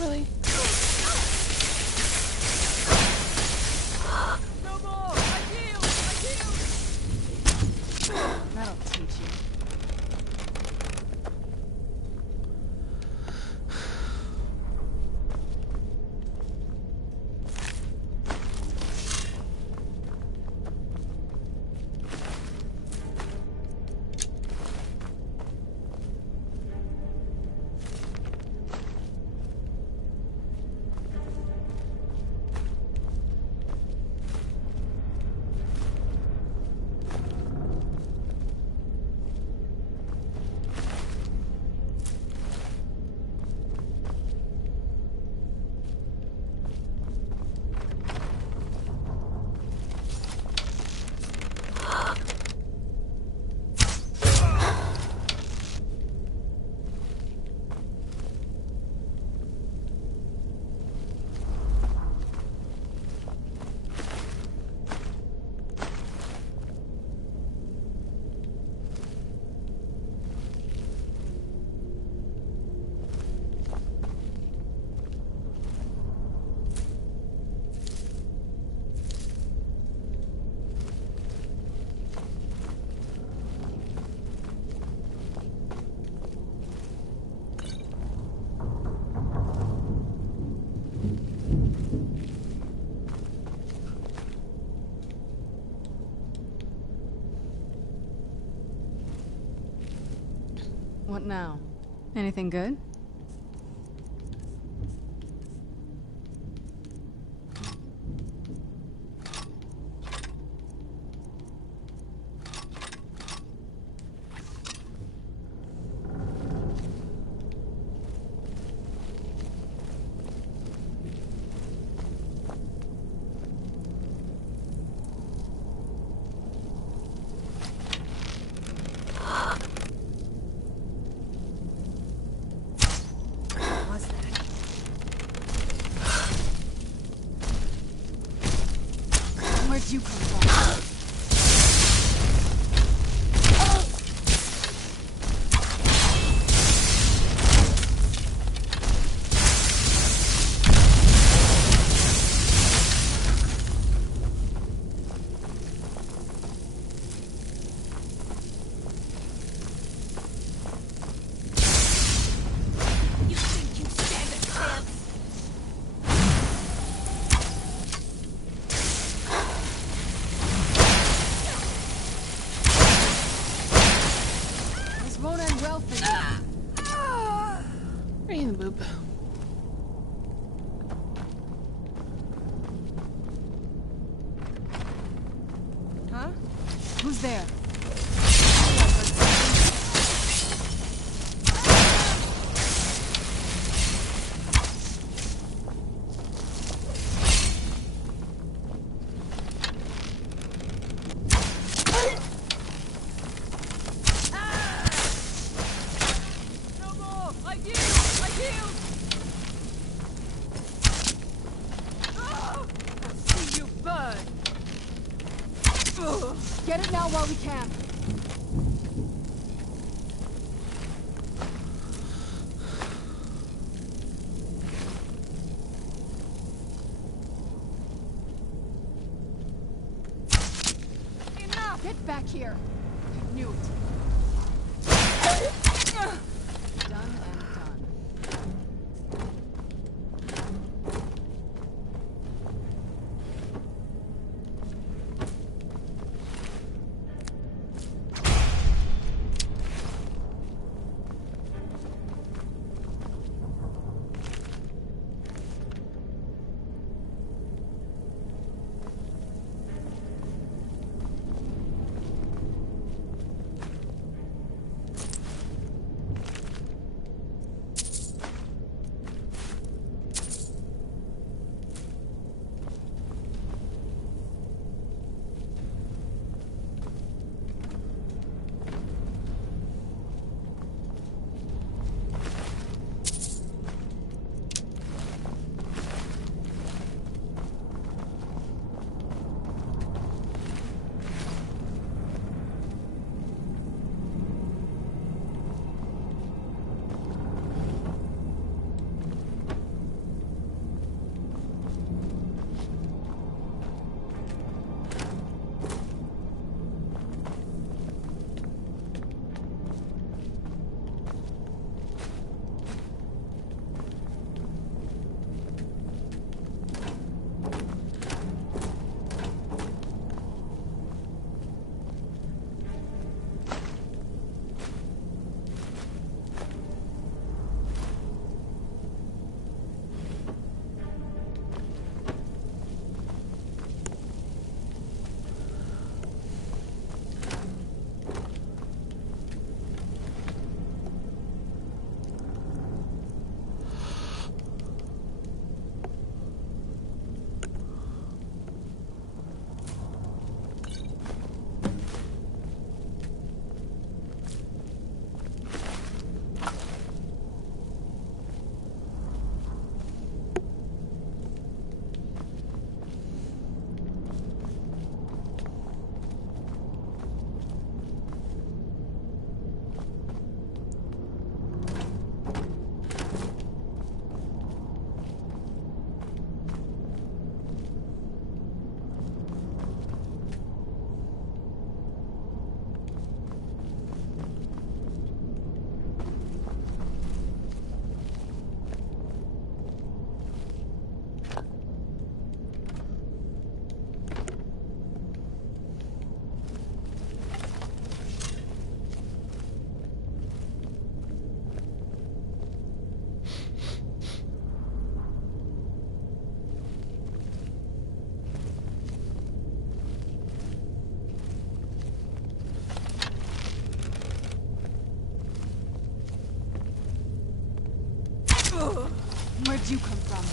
Really? No more! I healed! I healed! That'll teach you. What now? Anything good? Where'd you come from? Right in the boob. Huh? Who's there? Get it now while we can. Enough! Get back here. I knew it. Done and done. Where'd you come from?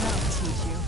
That'll teach you.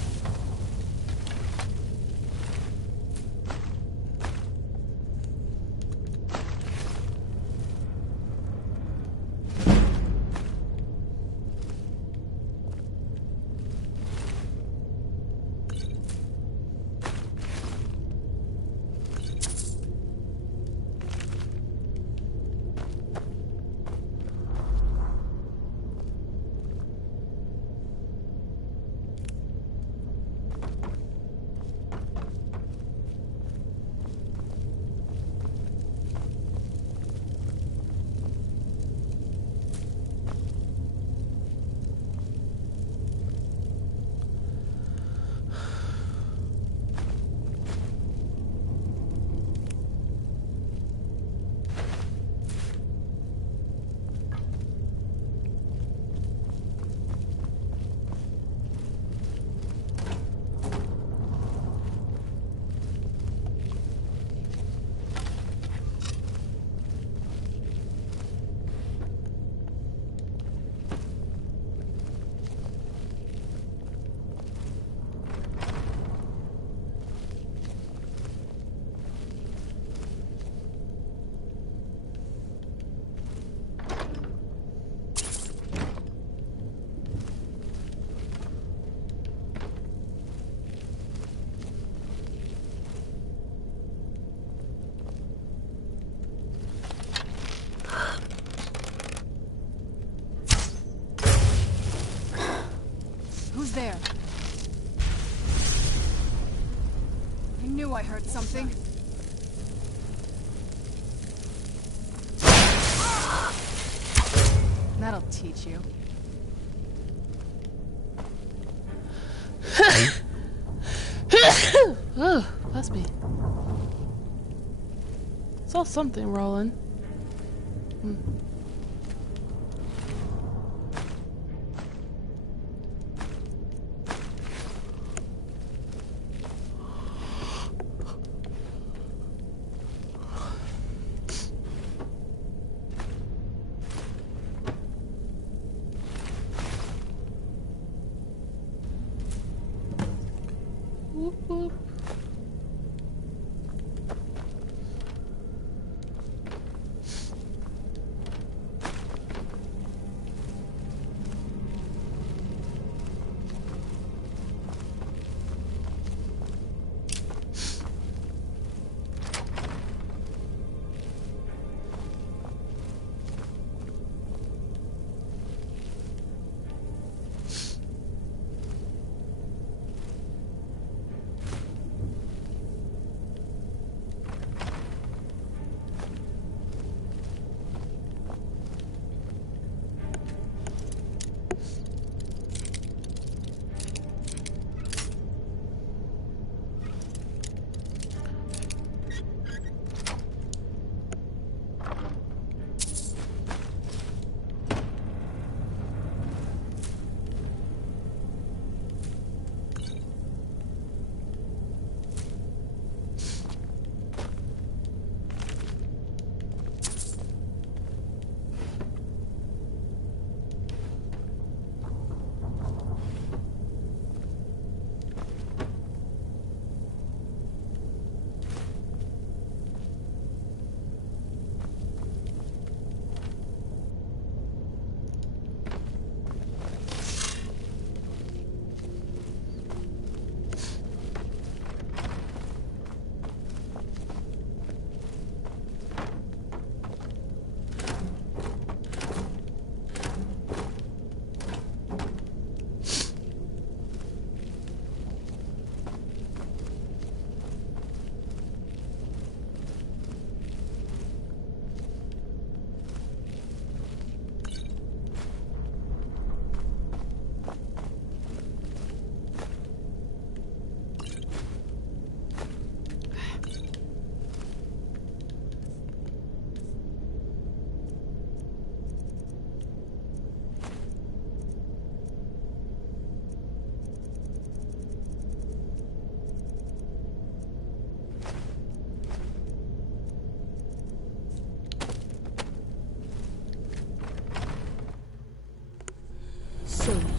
Who's there? I knew I heard something. That'll teach you. Ugh, bless me. Saw something rolling. Whoop, whoop.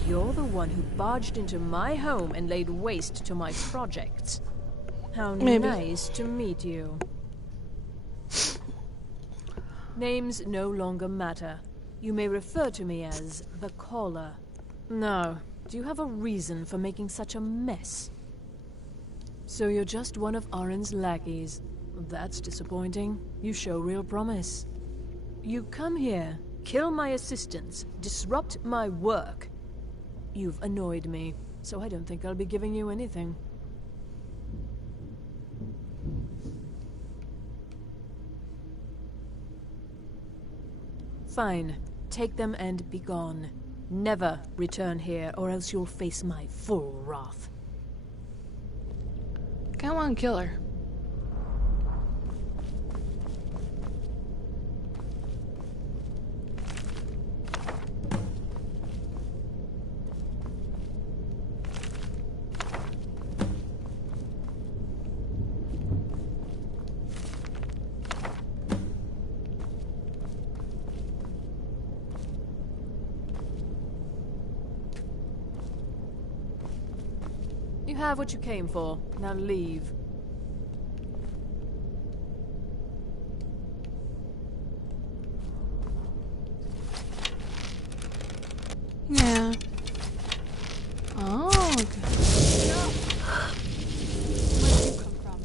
You're the one who barged into my home and laid waste to my projects. How Maybe. nice to meet you. Names no longer matter. You may refer to me as the Caller. Now, do you have a reason for making such a mess? So you're just one of Arin's lackeys. That's disappointing. You show real promise. You come here, kill my assistants, disrupt my work. You've annoyed me, so I don't think I'll be giving you anything. Fine. Take them and be gone. Never return here, or else you'll face my full wrath. Come on, kill her. You have what you came for. Now leave. Yeah. Oh, okay. Where did you come from?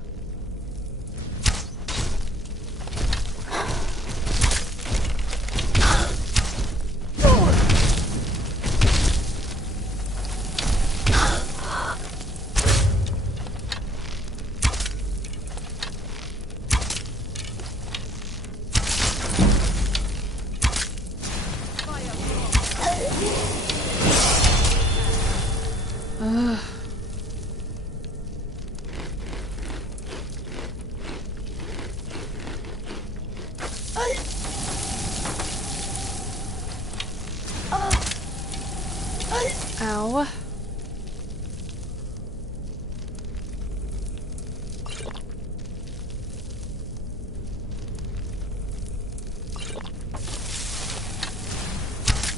Ugh. Ow.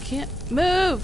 Can't move.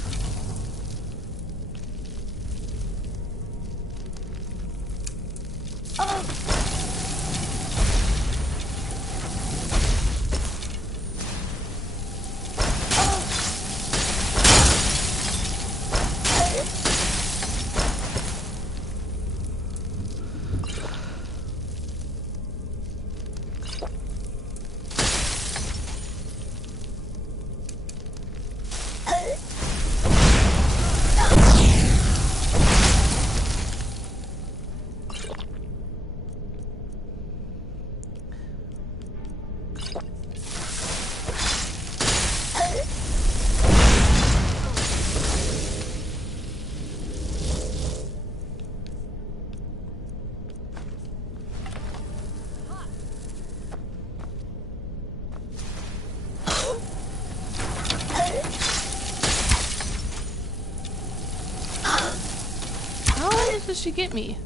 Did she get me?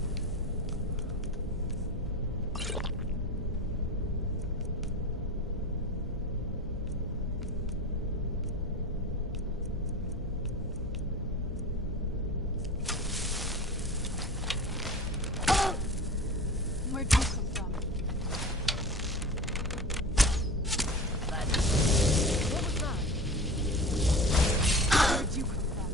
Where'd you come from? What was that? Where'd you come from?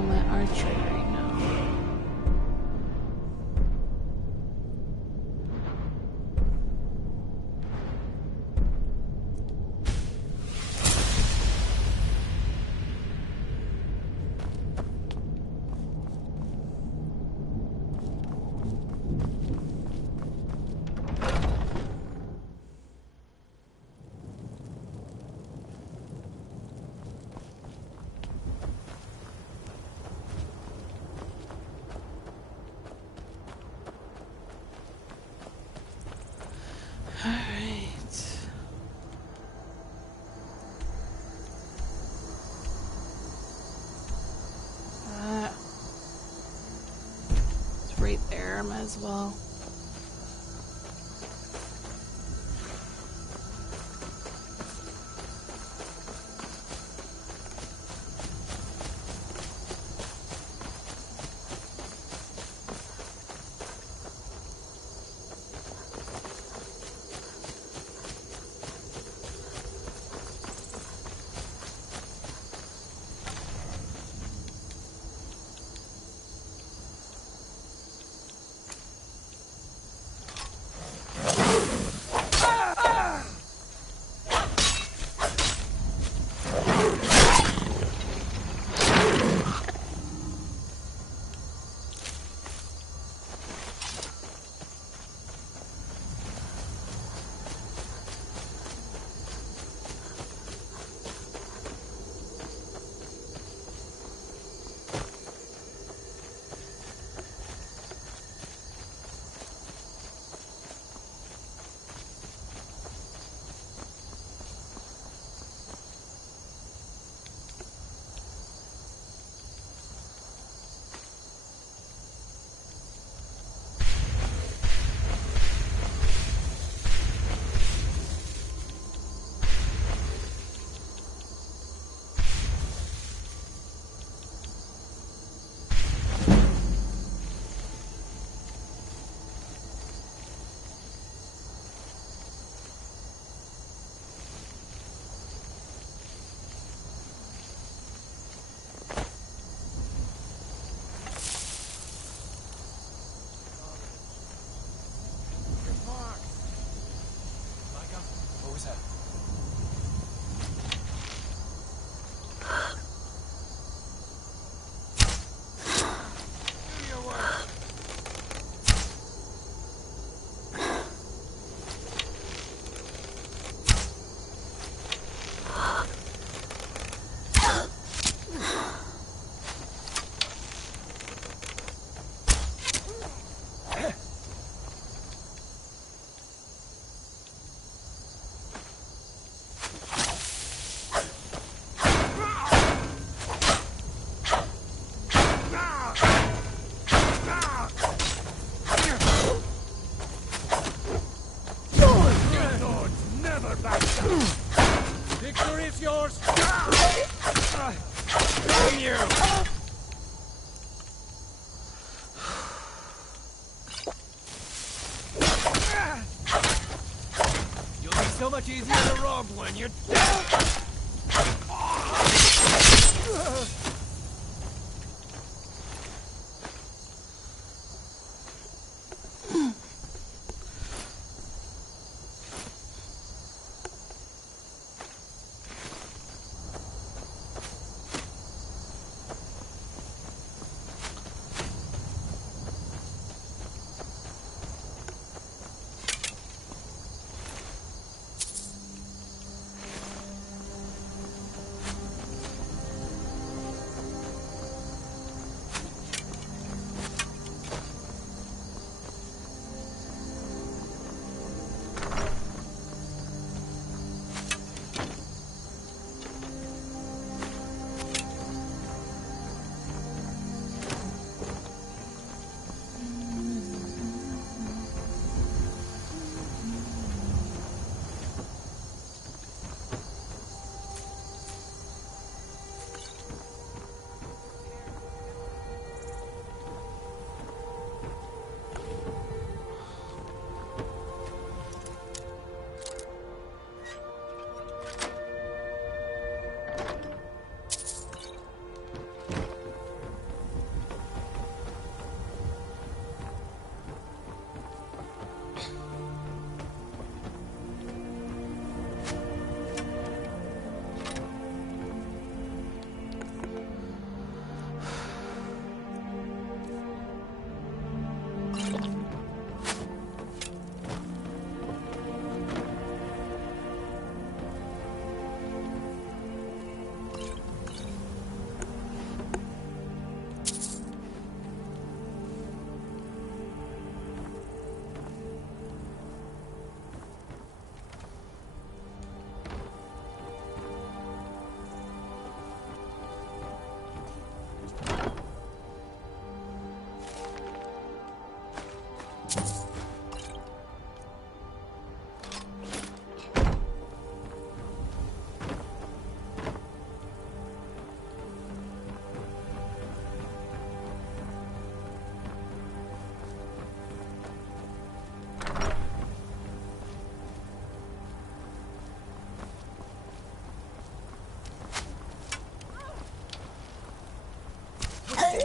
on my archery right now. Right there, might as well. So much easier to rob when you're dead.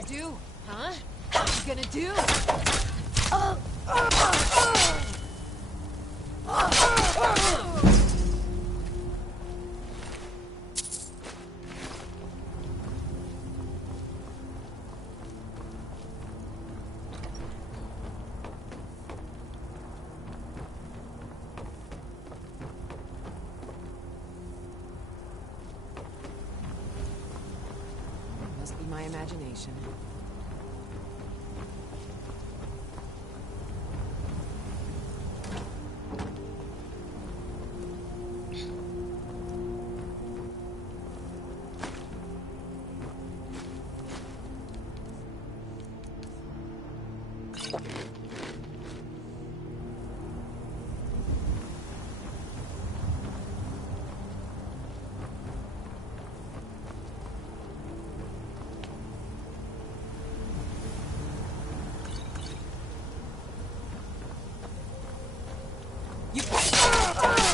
do? Huh? What you gonna do? Must be my imagination.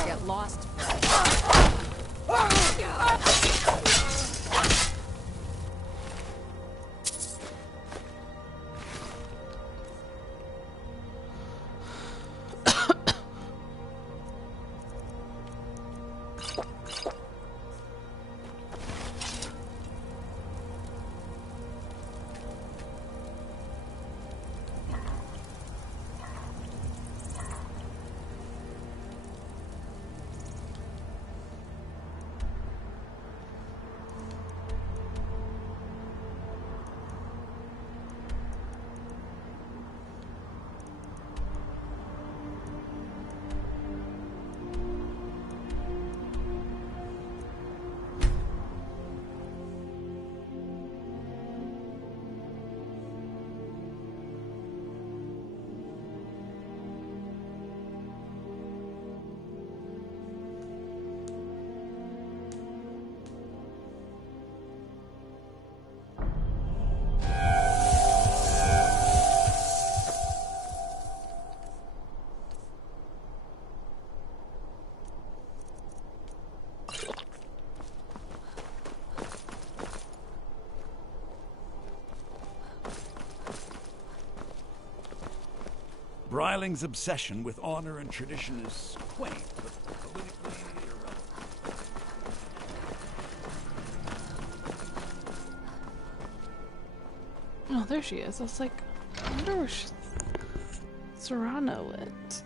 Get lost. Bryling's obsession with honor and tradition is quaint, but politically irrelevant. Oh, there she is. I was like, I wonder where Serrano went.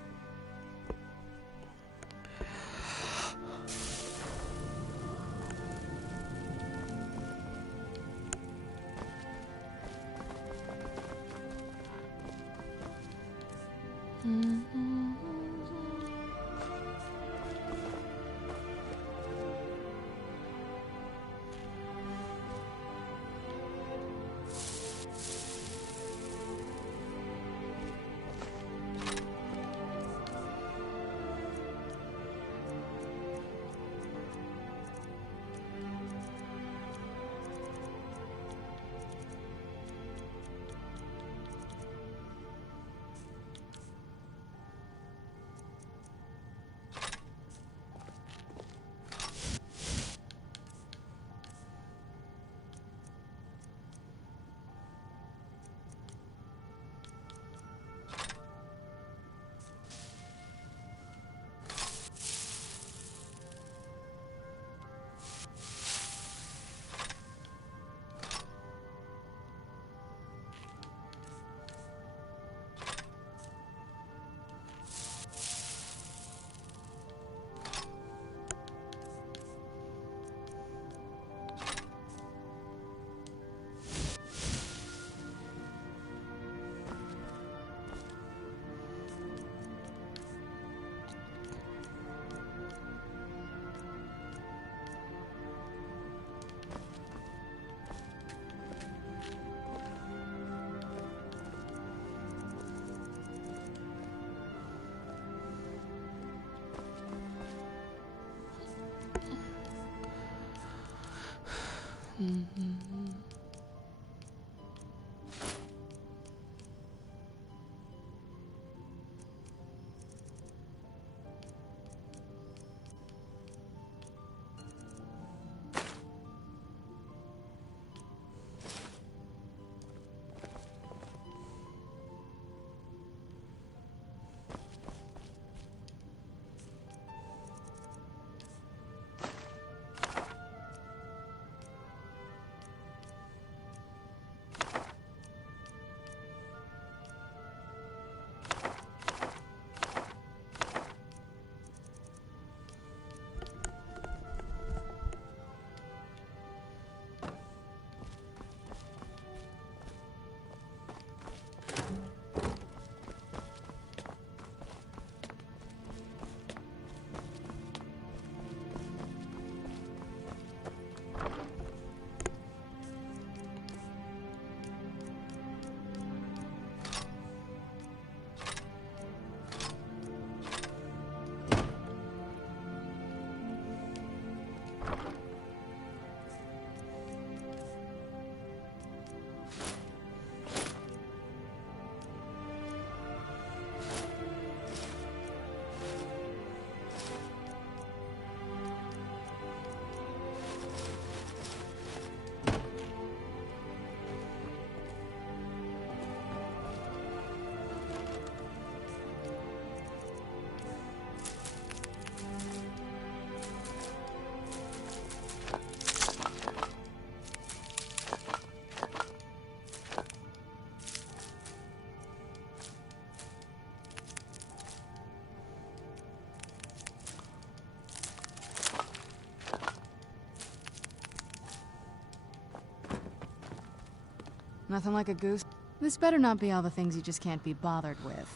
Nothing like a goose. This better not be all the things you just can't be bothered with.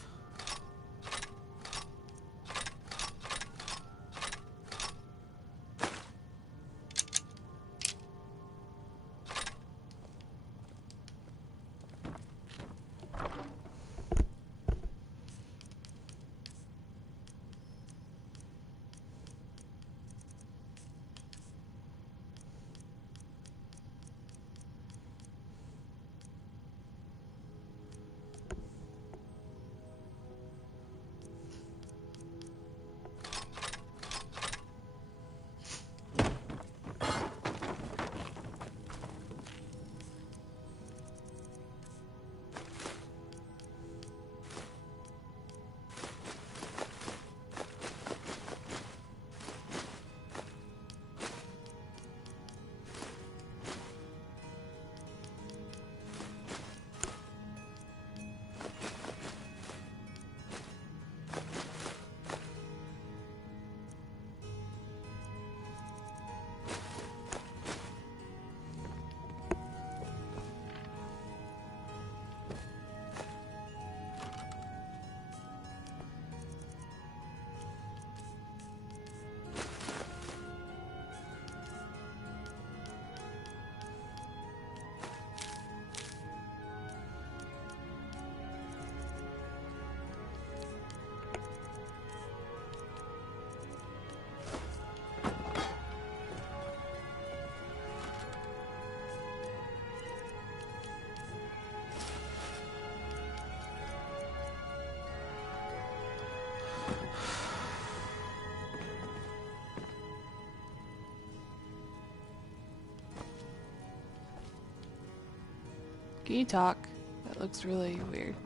Can you talk? That looks really weird.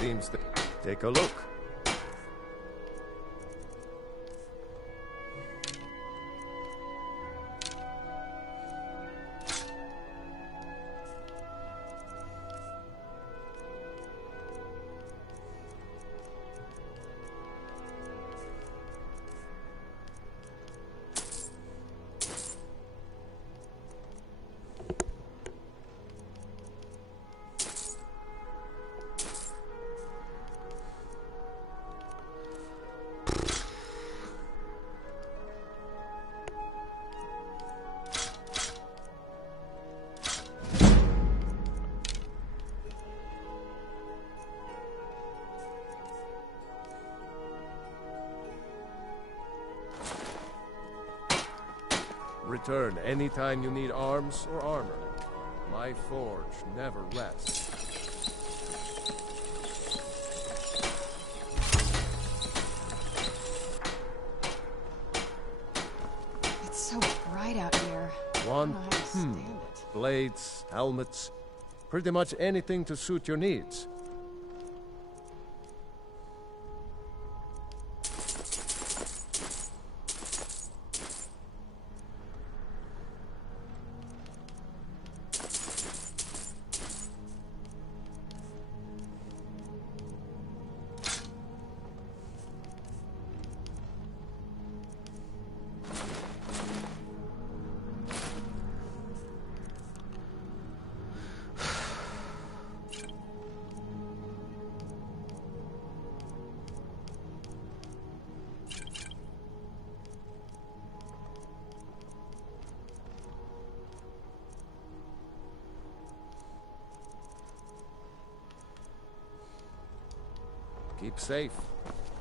Seems that... Take a look. Return anytime you need arms or armor. My forge never rests. It's so bright out here. Want? I don't know how to stand it. Blades, helmets, pretty much anything to suit your needs. Keep safe,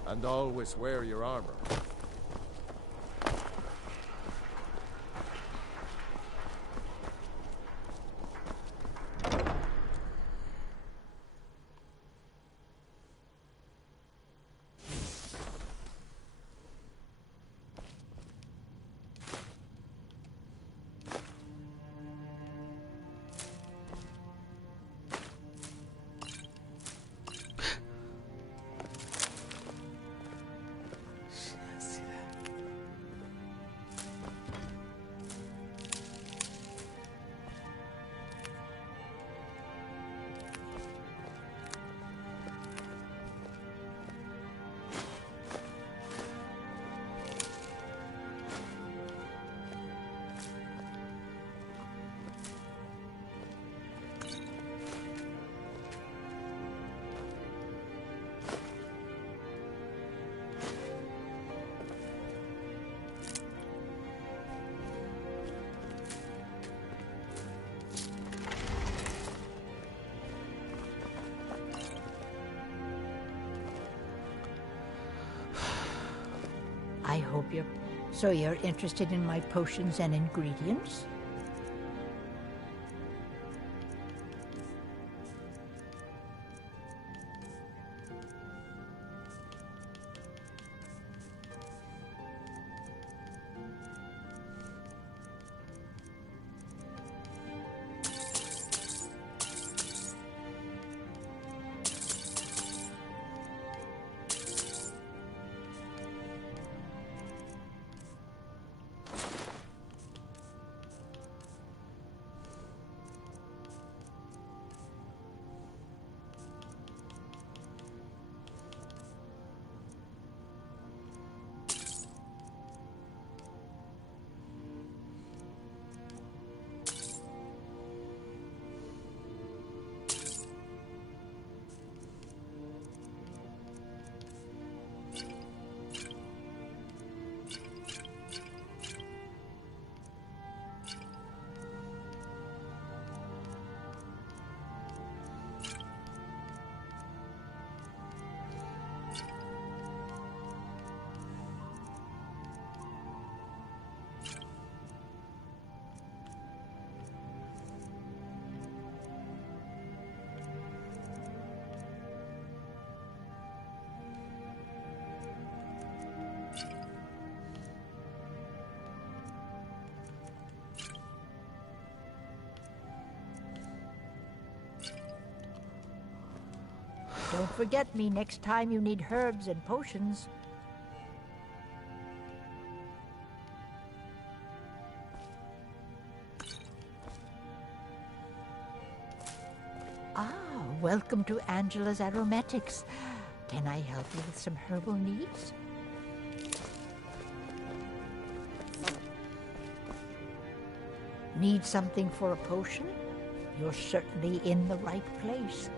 and always wear your armor. hope you're... So you're interested in my potions and ingredients? Don't forget me next time you need herbs and potions. Ah, welcome to Angela's Aromatics. Can I help you with some herbal needs? Need something for a potion? You're certainly in the right place.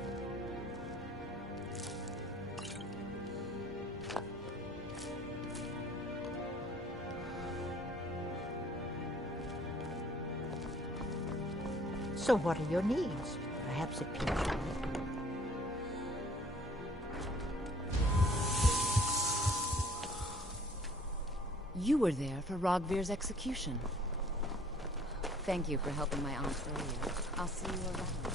So what are your needs? Perhaps it piques your interest. You were there for Rogvir's execution. Thank you for helping my aunt earlier. I'll see you around.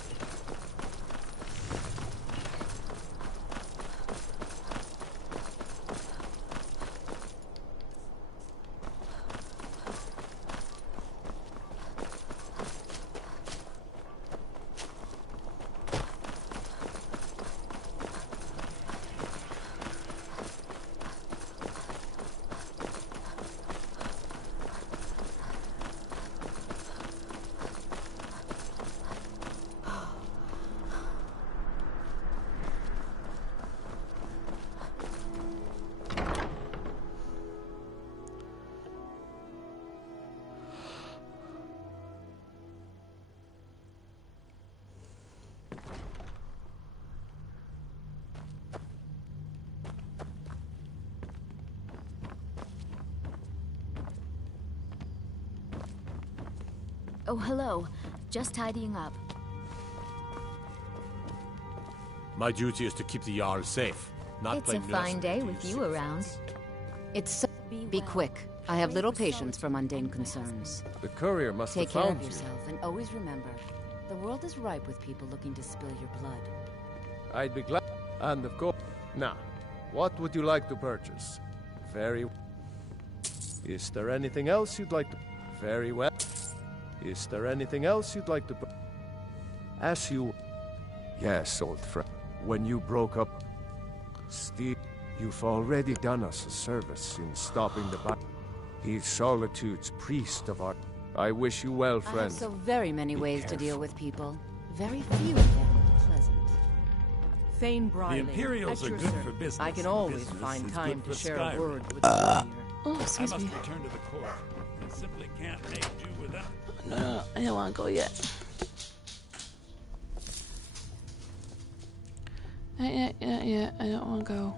Oh, hello. Just tidying up. My duty is to keep the Jarl safe, not It's play a fine nurse. day with you around. It's Be quick. I have little patience for mundane concerns. The courier must Take have care found of you. yourself, and always remember, the world is ripe with people looking to spill your blood. I'd be glad. And of course. Now, what would you like to purchase? Very. Is there anything else you'd like to? Very well. Is there anything else you'd like to? As you. Yes, old friend. When you broke up, Steve, you've already done us a service in stopping the battle. He's Solitude's priest of our. I wish you well, I friend. have so very many Be ways careful. to deal with people. Very few of them pleasant. Thane Briley, The Imperials at are your good service. for business. I can and always business find is time good to for share Skyrim. a word with the courier. Oh, excuse I must me. return to the court. I simply can't make do without. No, I don't want to go yet. Yeah, I don't want to go.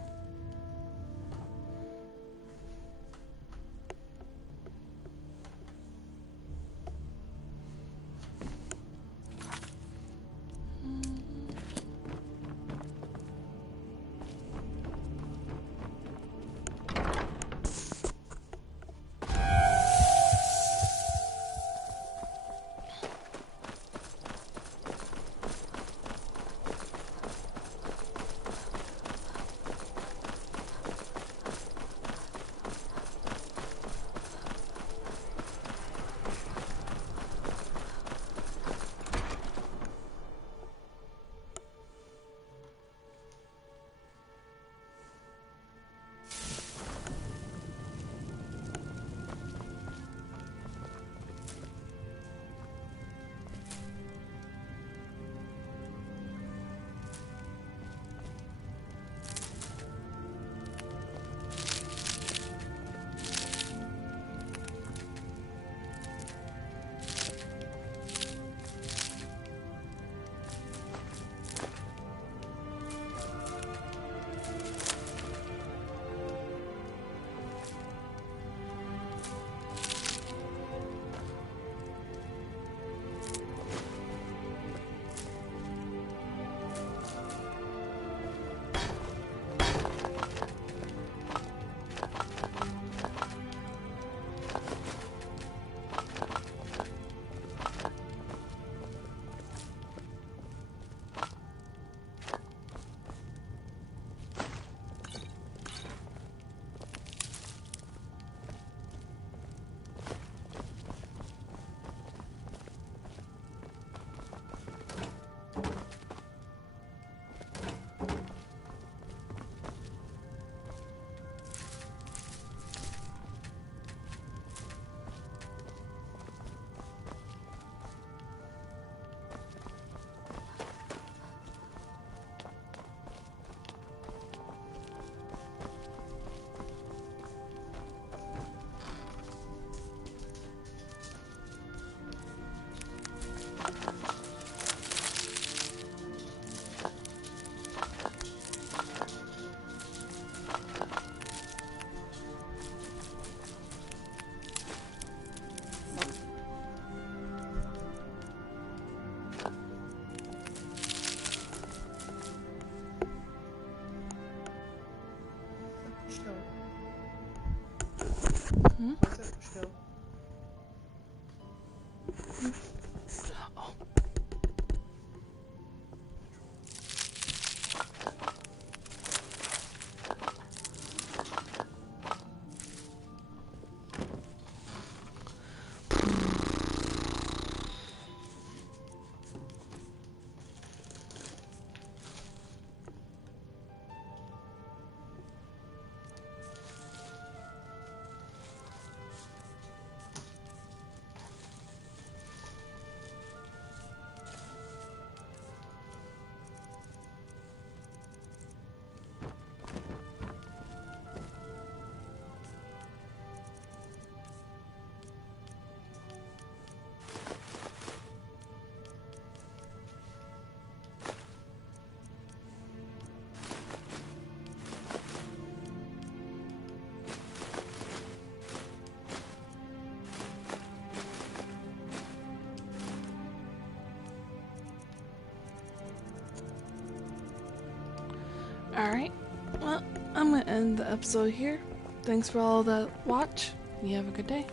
Alright, well, I'm gonna end the episode here. Thanks for all that watch. You have a good day.